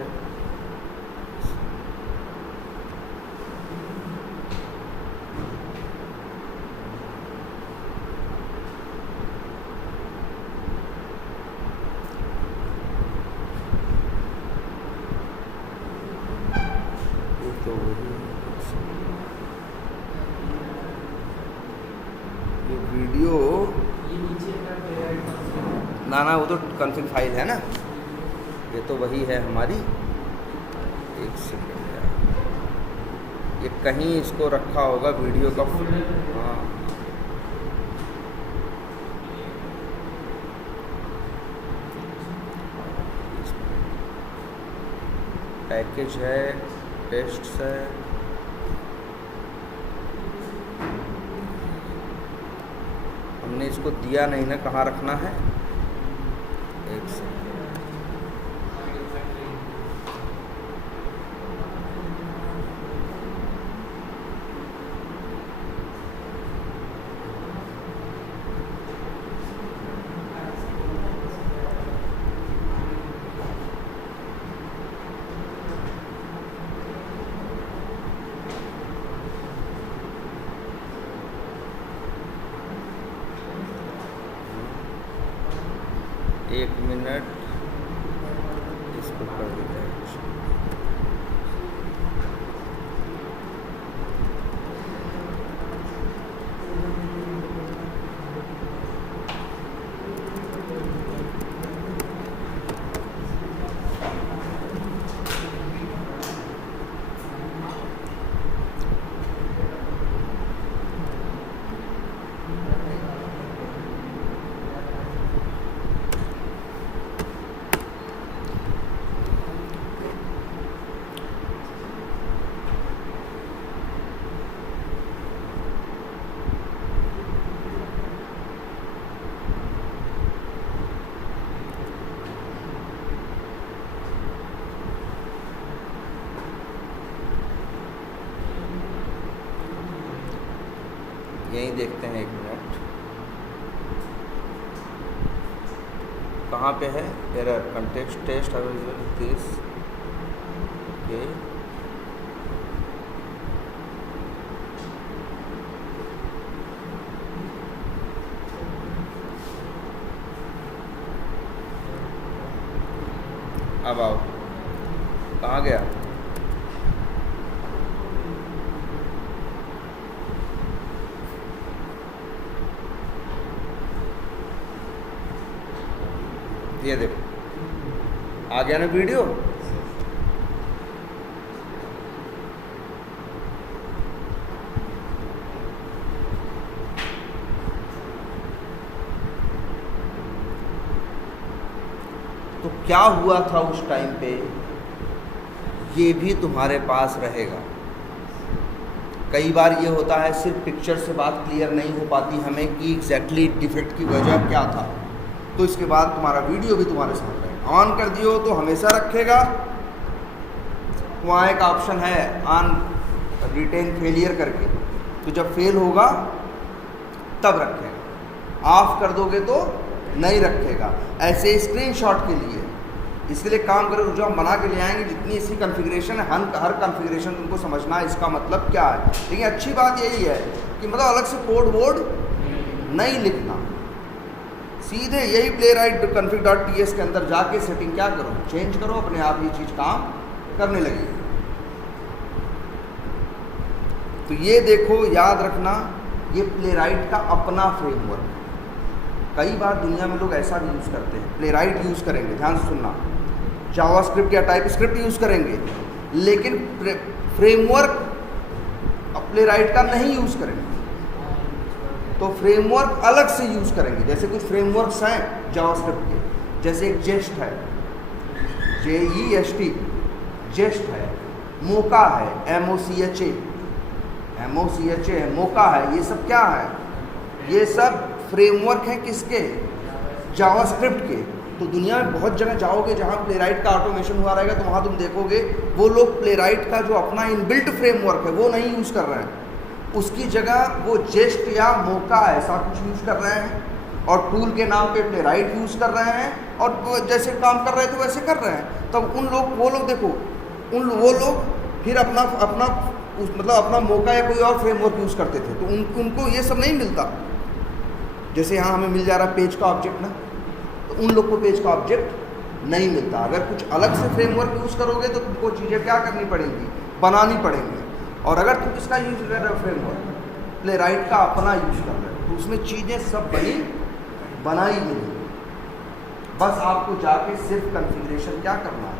ये तो वही, ये वीडियो, ना ना, वो तो कॉन्फ़िग फाइल है ना, ये तो वही है हमारी। एक सेकेंड यार, ये कहीं इसको रखा होगा वीडियो का। हाँ, पैकेज है, टेस्ट है, हमने इसको दिया नहीं ना, कहाँ रखना है। एक सेकेंड, एक मिनट, इसको कर देते हैं। यहीं देखते हैं, एक मिनट, कहाँ पे है error. Context test this, okay, अब आओ, कहाँ गया। ये देखो आ गया ना वीडियो। तो क्या हुआ था उस टाइम पे, ये भी तुम्हारे पास रहेगा। कई बार ये होता है सिर्फ पिक्चर से बात क्लियर नहीं हो पाती हमें कि एग्जैक्टली डिफेक्ट की वजह क्या था, तो इसके बाद तुम्हारा वीडियो भी तुम्हारे साथ रहेगा। ऑन कर दियो तो हमेशा रखेगा, वहाँ एक ऑप्शन है ऑन रिटेन फेलियर करके, तो जब फेल होगा तब रखेगा, ऑफ कर दोगे तो नहीं रखेगा। ऐसे स्क्रीनशॉट के लिए इसके लिए काम करो, जो हम बना के ले आएंगे, जितनी इसकी कॉन्फ़िगरेशन है, हर कॉन्फ़िगरेशन तुमको समझना है इसका मतलब क्या है। लेकिन अच्छी बात यही है कि मतलब अलग से कोड वोड नहीं लिखना, सीधे यही प्लेराइट config.ts के अंदर जाके सेटिंग क्या करो, चेंज करो, अपने आप ये चीज़ काम करने लगेगी। तो ये देखो, याद रखना, ये प्लेराइट का अपना फ्रेमवर्क। कई बार दुनिया में लोग ऐसा भी यूज़ करते हैं, प्लेराइट यूज़ करेंगे, ध्यान से सुनना, जावास्क्रिप्ट या टाइपस्क्रिप्ट यूज़ करेंगे, लेकिन फ्रेमवर्क प्लेराइट का नहीं यूज़ करेंगे, तो फ्रेमवर्क अलग से यूज़ करेंगे। जैसे कुछ फ्रेमवर्क्स हैं जावास्क्रिप्ट के, जैसे एक जेस्ट है, JEST, जेस्ट है, मोका है, MOCHA है, मोका है, ये सब क्या है, ये सब फ्रेमवर्क हैं किसके, जावास्क्रिप्ट के। तो दुनिया में बहुत जगह जाओगे जहाँ प्लेराइट का ऑटोमेशन हुआ रहेगा, तो वहाँ तुम देखोगे वो लोग प्लेराइट का जो अपना इनबिल्ट फ्रेमवर्क है वो नहीं यूज़ कर रहे हैं, उसकी जगह वो जेस्ट या मोका ऐसा कुछ यूज़ कर रहे हैं, और टूल के नाम पे प्लेराइट यूज़ कर रहे हैं, और जैसे काम कर रहे थे वैसे कर रहे हैं। तब वो लोग देखो, वो लोग फिर अपना मतलब अपना मोका या कोई और फ्रेमवर्क यूज़ करते थे, तो उनको ये सब नहीं मिलता। जैसे यहाँ हमें मिल जा रहा है पेज का ऑब्जेक्ट ना, तो उन लोग को पेज का ऑब्जेक्ट नहीं मिलता। अगर कुछ अलग से फ्रेमवर्क यूज़ करोगे तो तुमको चीज़ें क्या करनी पड़ेंगी, बनानी पड़ेंगी। और अगर तुम किसका यूज़ कर रहे हो, फ्रेमवर्क प्लेराइट का अपना यूज़ कर रहे हो, तो उसमें चीज़ें सब बनाई गई। बस आपको जाके सिर्फ कॉन्फ़िगरेशन क्या करना है,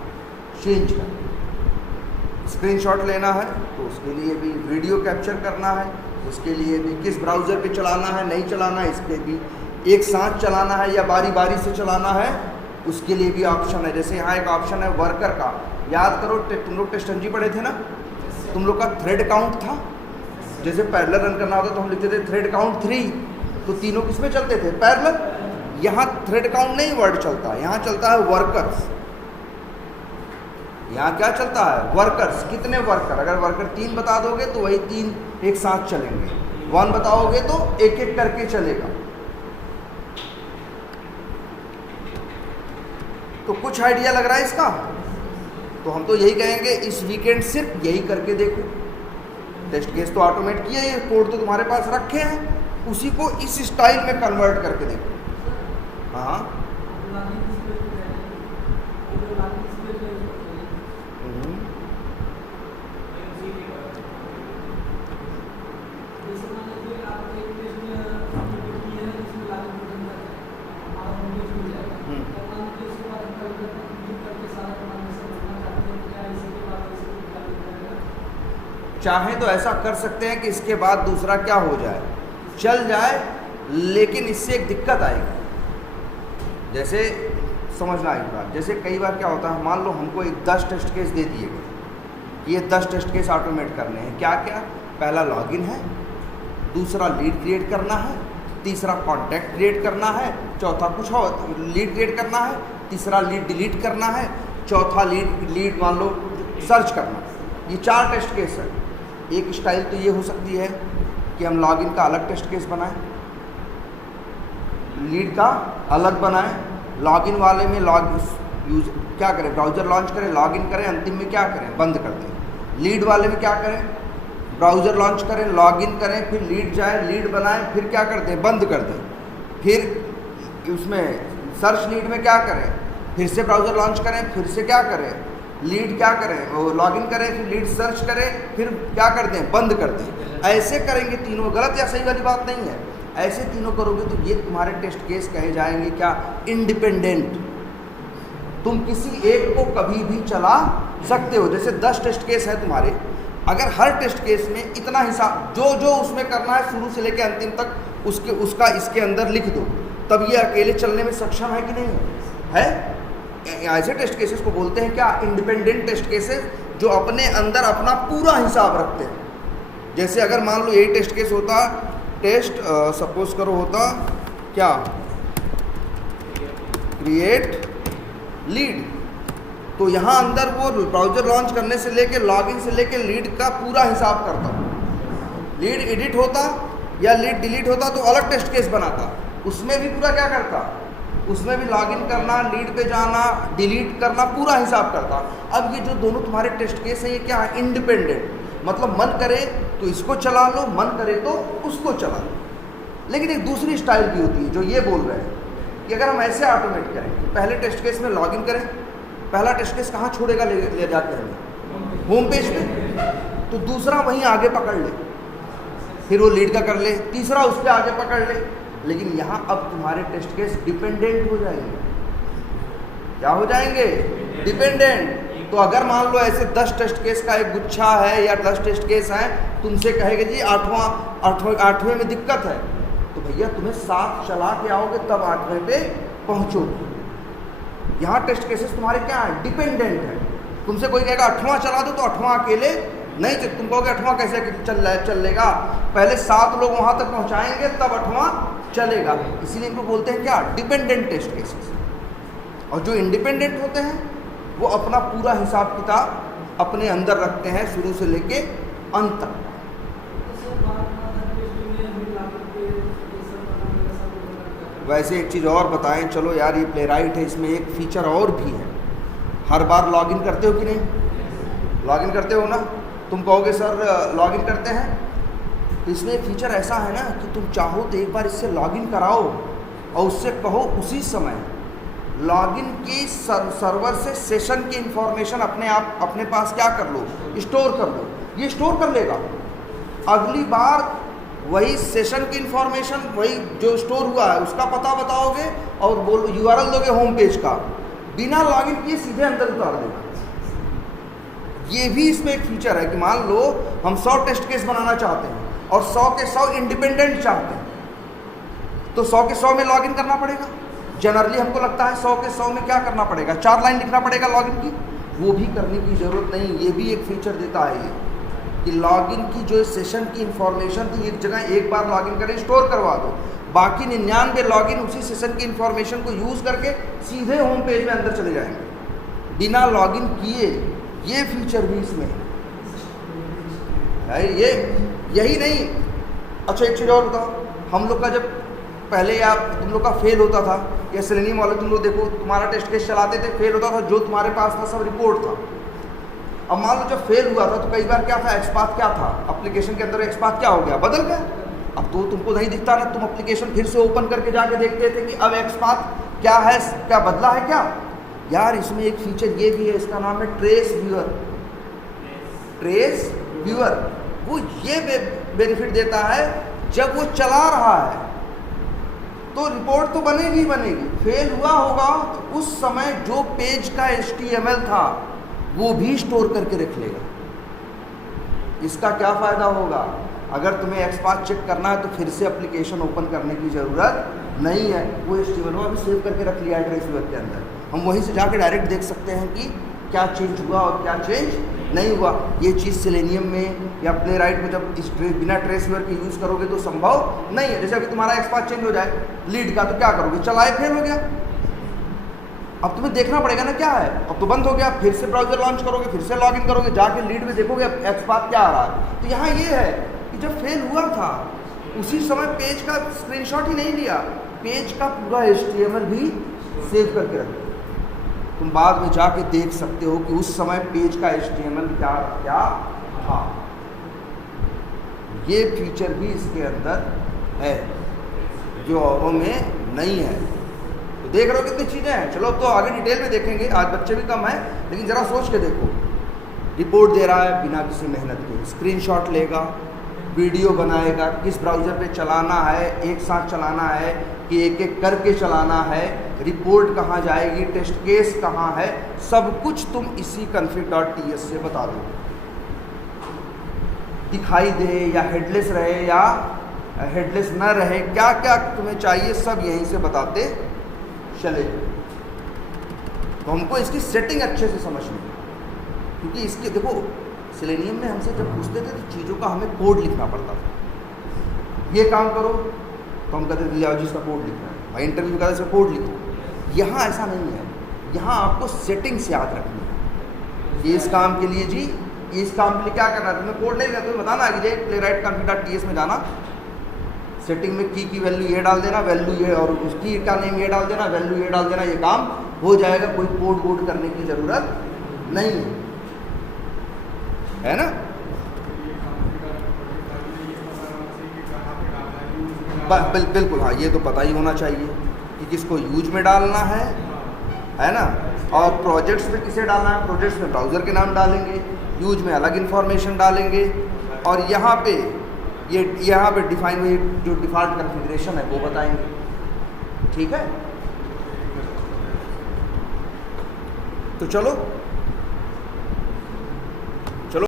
चेंज करना है। स्क्रीनशॉट लेना है तो उसके लिए भी, वीडियो कैप्चर करना है उसके लिए भी, किस ब्राउज़र पे चलाना है नहीं चलाना है इस पर भी, एक साथ चलाना है या बारी बारी से चलाना है उसके लिए भी ऑप्शन है। जैसे यहाँ एक ऑप्शन है वर्कर का, याद करो तुम लोग टेस्टनजी पढ़े थे ना, तुम लोग का थ्रेड काउंट था। जैसे पैरेलल रन करना होता तो हम लिखते थे थ्रेड काउंट 3, तो तीनों किस में चलते थे, पैरेलल। यहाँ थ्रेड काउंट नहीं वर्ड चलता, यहाँ चलता है वर्कर्स। यहाँ क्या चलता है, वर्कर्स। कितने वर्कर, अगर वर्कर 3 बता दोगे तो वही 3 एक साथ चलेंगे, 1 बताओगे तो एक एक करके चलेगा। तो कुछ आइडिया लग रहा है इसका। तो हम तो यही कहेंगे इस वीकेंड सिर्फ यही करके देखो। टेस्ट केस तो ऑटोमेट किया, ये कोड तो तुम्हारे पास रखे हैं, उसी को इस स्टाइल में कन्वर्ट करके देखो। हाँ चाहे तो ऐसा कर सकते हैं कि इसके बाद दूसरा क्या हो जाए, चल जाए, लेकिन इससे एक दिक्कत आएगी। जैसे समझना एक बार, जैसे कई बार क्या होता है, मान लो हमको एक 10 टेस्ट केस दे दिए गए कि ये 10 टेस्ट केस ऑटोमेट करने हैं। क्या क्या, पहला लॉगिन है, दूसरा लीड क्रिएट करना है, तीसरा कॉन्टैक्ट क्रिएट करना है, चौथा कुछ और लीड क्रिएट करना है, तीसरा लीड डिलीट करना है, चौथा लीड मान लो सर्च करना। ये 4 टेस्ट केस है। एक स्टाइल तो ये हो सकती है कि हम लॉगिन का अलग टेस्ट केस बनाएं, लीड का अलग बनाएं, लॉगिन वाले में क्या करें, ब्राउज़र लॉन्च करें, लॉगिन करें, अंतिम में क्या करें, बंद कर दें। लीड वाले में क्या करें, ब्राउज़र लॉन्च करें, लॉगिन करें, फिर लीड जाए, लीड बनाएं, फिर क्या कर दें, बंद कर दें। फिर उसमें सर्च लीड में क्या करें, फिर से ब्राउज़र लॉन्च करें, फिर से क्या करें, लीड क्या करें, वो लॉगिन करें, फिर लीड सर्च करें, फिर क्या कर दें, बंद कर दें। ऐसे करेंगे तीनों, गलत या सही वाली बात नहीं है। ऐसे तीनों करोगे तो ये तुम्हारे टेस्ट केस कहे जाएंगे क्या, इंडिपेंडेंट। तुम किसी एक को कभी भी चला सकते हो। जैसे 10 टेस्ट केस है तुम्हारे, अगर हर टेस्ट केस में इतना हिसाब जो जो उसमें करना है शुरू से लेकर अंतिम तक उसका इसके अंदर लिख दो, तब ये अकेले चलने में सक्षम है कि नहीं है। ऐसे टेस्ट केसेस को बोलते हैं क्या, इंडिपेंडेंट टेस्ट केसेस, जो अपने अंदर अपना पूरा हिसाब रखते हैं। जैसे अगर मान लो यही टेस्ट केस होता, टेस्ट सपोज करो होता क्या, क्रिएट लीड, तो यहाँ अंदर वो ब्राउज़र लॉन्च करने से लेके लॉगिन से लेके लीड का पूरा हिसाब करता। लीड एडिट होता या लीड डिलीट होता तो अलग टेस्ट केस बनाता, उसमें भी पूरा क्या करता, उसमें भी लॉगिन करना, लीड पे जाना, डिलीट करना, पूरा हिसाब करता। अब ये जो दोनों तुम्हारे टेस्ट केस हैं ये क्या है, इंडिपेंडेंट। मतलब मन करे तो इसको चला लो, मन करे तो उसको चला लो। लेकिन एक दूसरी स्टाइल भी होती है जो ये बोल रहे हैं कि अगर हम ऐसे ऑटोमेट करें, पहले टेस्ट केस में लॉगिन करें, पहला टेस्ट केस कहाँ छोड़ेगा, ले जाते हैं होम पेज पे, तो दूसरा वहीं आगे पकड़ ले, फिर वो लीड का कर ले, तीसरा उस पर आगे पकड़ ले। लेकिन यहाँ अब तुम्हारे टेस्ट केस डिपेंडेंट हो जाएंगे। क्या हो जाएंगे, डिपेंडेंट। तो अगर मान लो ऐसे 10 टेस्ट केस का एक गुच्छा है या 10 टेस्ट केस हैं, तुमसे कहेगा जी 8वें में दिक्कत है, तो भैया तुम्हें 7 चला के आओगे तब 8वें पे पहुँचोगे। यहाँ टेस्ट केसेस तुम्हारे क्या है, डिपेंडेंट है। तुमसे कोई कहेगा 8वां चला दो तो 8वां अकेले नहीं, तो तुम कहोगे 8वां कैसे चलेगा, पहले 7 लोग वहाँ तक पहुँचाएंगे तब 8वां चलेगा। इसीलिए इनको बोलते हैं क्या, डिपेंडेंट टेस्ट केसेस। और जो इंडिपेंडेंट होते हैं वो अपना पूरा हिसाब किताब अपने अंदर रखते हैं शुरू से लेके अंत तक। वैसे एक चीज़ और बताएं, चलो यार ये प्लेराइट है, इसमें एक फीचर और भी है। हर बार लॉगिन करते हो कि नहीं, लॉगिन करते हो ना, तुम कहोगे सर लॉगिन करते हैं, तो इसमें एक फीचर ऐसा है ना कि तुम चाहो तो एक बार इससे लॉगिन कराओ और उससे कहो उसी समय लॉगिन की सर्वर से सेशन की इंफॉर्मेशन अपने पास क्या कर लो, स्टोर कर लो। ये स्टोर कर लेगा, अगली बार वही सेशन की इंफॉर्मेशन, वही जो स्टोर हुआ है उसका पता बताओगे और बोल यूआरएल दोगे होम पेज का, बिना लॉगिन किए सीधे अंदर उतार देगा। ये भी इसमें एक फीचर है कि मान लो हम 100 टेस्ट केस बनाना चाहते हैं और 100 के 100 इंडिपेंडेंट चाहते हैं, तो 100 के 100 में लॉगिन करना पड़ेगा। जनरली हमको लगता है 100 के 100 में क्या करना पड़ेगा, 4 लाइन लिखना पड़ेगा लॉगिन की, वो भी करने की ज़रूरत नहीं। ये भी एक फीचर देता है ये कि लॉगिन की जो सेशन की इंफॉर्मेशन थी एक जगह एक बार लॉगिन करें स्टोर करवा दो, बाकी 99 लॉगिन उसी सेशन की इंफॉर्मेशन को यूज़ करके सीधे होम पेज में अंदर चले जाएंगे बिना लॉगिन किए। ये फीचर भी इसमें है। ये यही नहीं, अच्छा एक चीज़ और बताओ, हम लोग का जब पहले या तुम लोग का फेल होता था या सेलेनियम वाले तुम लोग देखो तुम्हारा टेस्ट केस चलाते थे, फेल होता था, जो तुम्हारे पास था सब रिपोर्ट था। अब मान लो जब फेल हुआ था तो कई बार क्या था, एक्सपाथ क्या था, एप्लीकेशन के अंदर एक्सपाथ क्या हो गया, बदल गया। अब तो तुमको नहीं दिखता ना, तुम एप्लीकेशन फिर से ओपन करके जाके देखते थे कि अब एक्सपाथ क्या है, क्या बदला है क्या। यार इसमें एक फीचर ये भी है, इसका नाम है ट्रेस व्यूअर। ट्रेस व्यूअर वो ये बेनिफिट देता है, जब वो चला रहा है तो रिपोर्ट तो बनेगी बनेगी, फेल हुआ होगा तो उस समय जो पेज का HTML था वो भी स्टोर करके रख लेगा। इसका क्या फ़ायदा होगा, अगर तुम्हें एक्सपाथ चेक करना है तो फिर से एप्लीकेशन ओपन करने की ज़रूरत नहीं है, वो HTML भी सेव करके रख लिया है ट्रेस व्यूअर के अंदर। हम वहीं से जाके डायरेक्ट देख सकते हैं कि क्या चेंज हुआ और क्या चेंज नहीं हुआ। ये चीज़ सेलेनियम में या प्लेराइट में जब इस बिना ट्रेस व्यूअर के यूज़ करोगे तो संभव नहीं है। जैसे अभी तुम्हारा एक्सपाथ चेंज हो जाए लीड का तो क्या करोगे, चलाए फेल हो गया, अब तुम्हें देखना पड़ेगा ना क्या है, अब तो बंद हो गया, फिर से ब्राउजर लॉन्च करोगे, फिर से लॉगिन करोगे, जाके लीड में देखोगे एक्सपाथ क्या आ रहा है। तो यहाँ ये है कि जब फेल हुआ था उसी समय पेज का स्क्रीनशॉट ही नहीं लिया, पेज का पूरा HTML भी सेव करके रखो, तुम बाद में जाके देख सकते हो कि उस समय पेज का HTML क्या क्या था। ये फीचर भी इसके अंदर है जो औरों में नहीं है। तो देख रहे हो कितनी चीज़ें हैं। चलो तो आगे डिटेल में देखेंगे, आज बच्चे भी कम है, लेकिन ज़रा सोच के देखो, रिपोर्ट दे रहा है बिना किसी मेहनत के, स्क्रीनशॉट लेगा, वीडियो बनाएगा, किस ब्राउज़र पे चलाना है, एक साथ चलाना है कि एक एक करके चलाना है, रिपोर्ट कहाँ जाएगी, टेस्ट केस कहाँ है, सब कुछ तुम इसी config.ts से बता दो। दिखाई दे या हेडलेस रहे या हेडलेस न रहे, क्या क्या तुम्हें चाहिए सब यहीं से बताते चले। तो हमको इसकी सेटिंग अच्छे से समझनी है, क्योंकि इसके देखो सेलेनियम में हमसे जब पूछते थे तो चीज़ों का हमें कोड लिखना पड़ता था। ये काम करो तो हम कहते थे लियाओ जी इसका कोड लिखना है, भाई इंटरव्यू का इसका कोड लिखो। यहाँ ऐसा नहीं है, यहाँ आपको सेटिंग्स याद रखनी है। ये इस काम के लिए जी, इस काम के लिए क्या करना है, तुम्हें कोड नहीं करना, तुम्हें बताना है कि प्लेराइट config.ts में जाना, सेटिंग में की वैल्यू ये डाल देना, वैल्यू ये और उसकी का नेम ये डाल देना, वैल्यू ये डाल देना, ये काम हो जाएगा, कोई कोड वोड करने की ज़रूरत नहीं है ना। बिल्कुल हाँ, ये तो पता ही होना चाहिए कि किसको यूज में डालना है ना, और प्रोजेक्ट्स में किसे डालना है, प्रोजेक्ट्स में ब्राउज़र के नाम डालेंगे, यूज में अलग इन्फॉर्मेशन डालेंगे, और यहाँ पे डिफाइन हुई जो डिफ़ॉल्ट कॉन्फ़िगरेशन है वो बताएंगे। ठीक है, तो चलो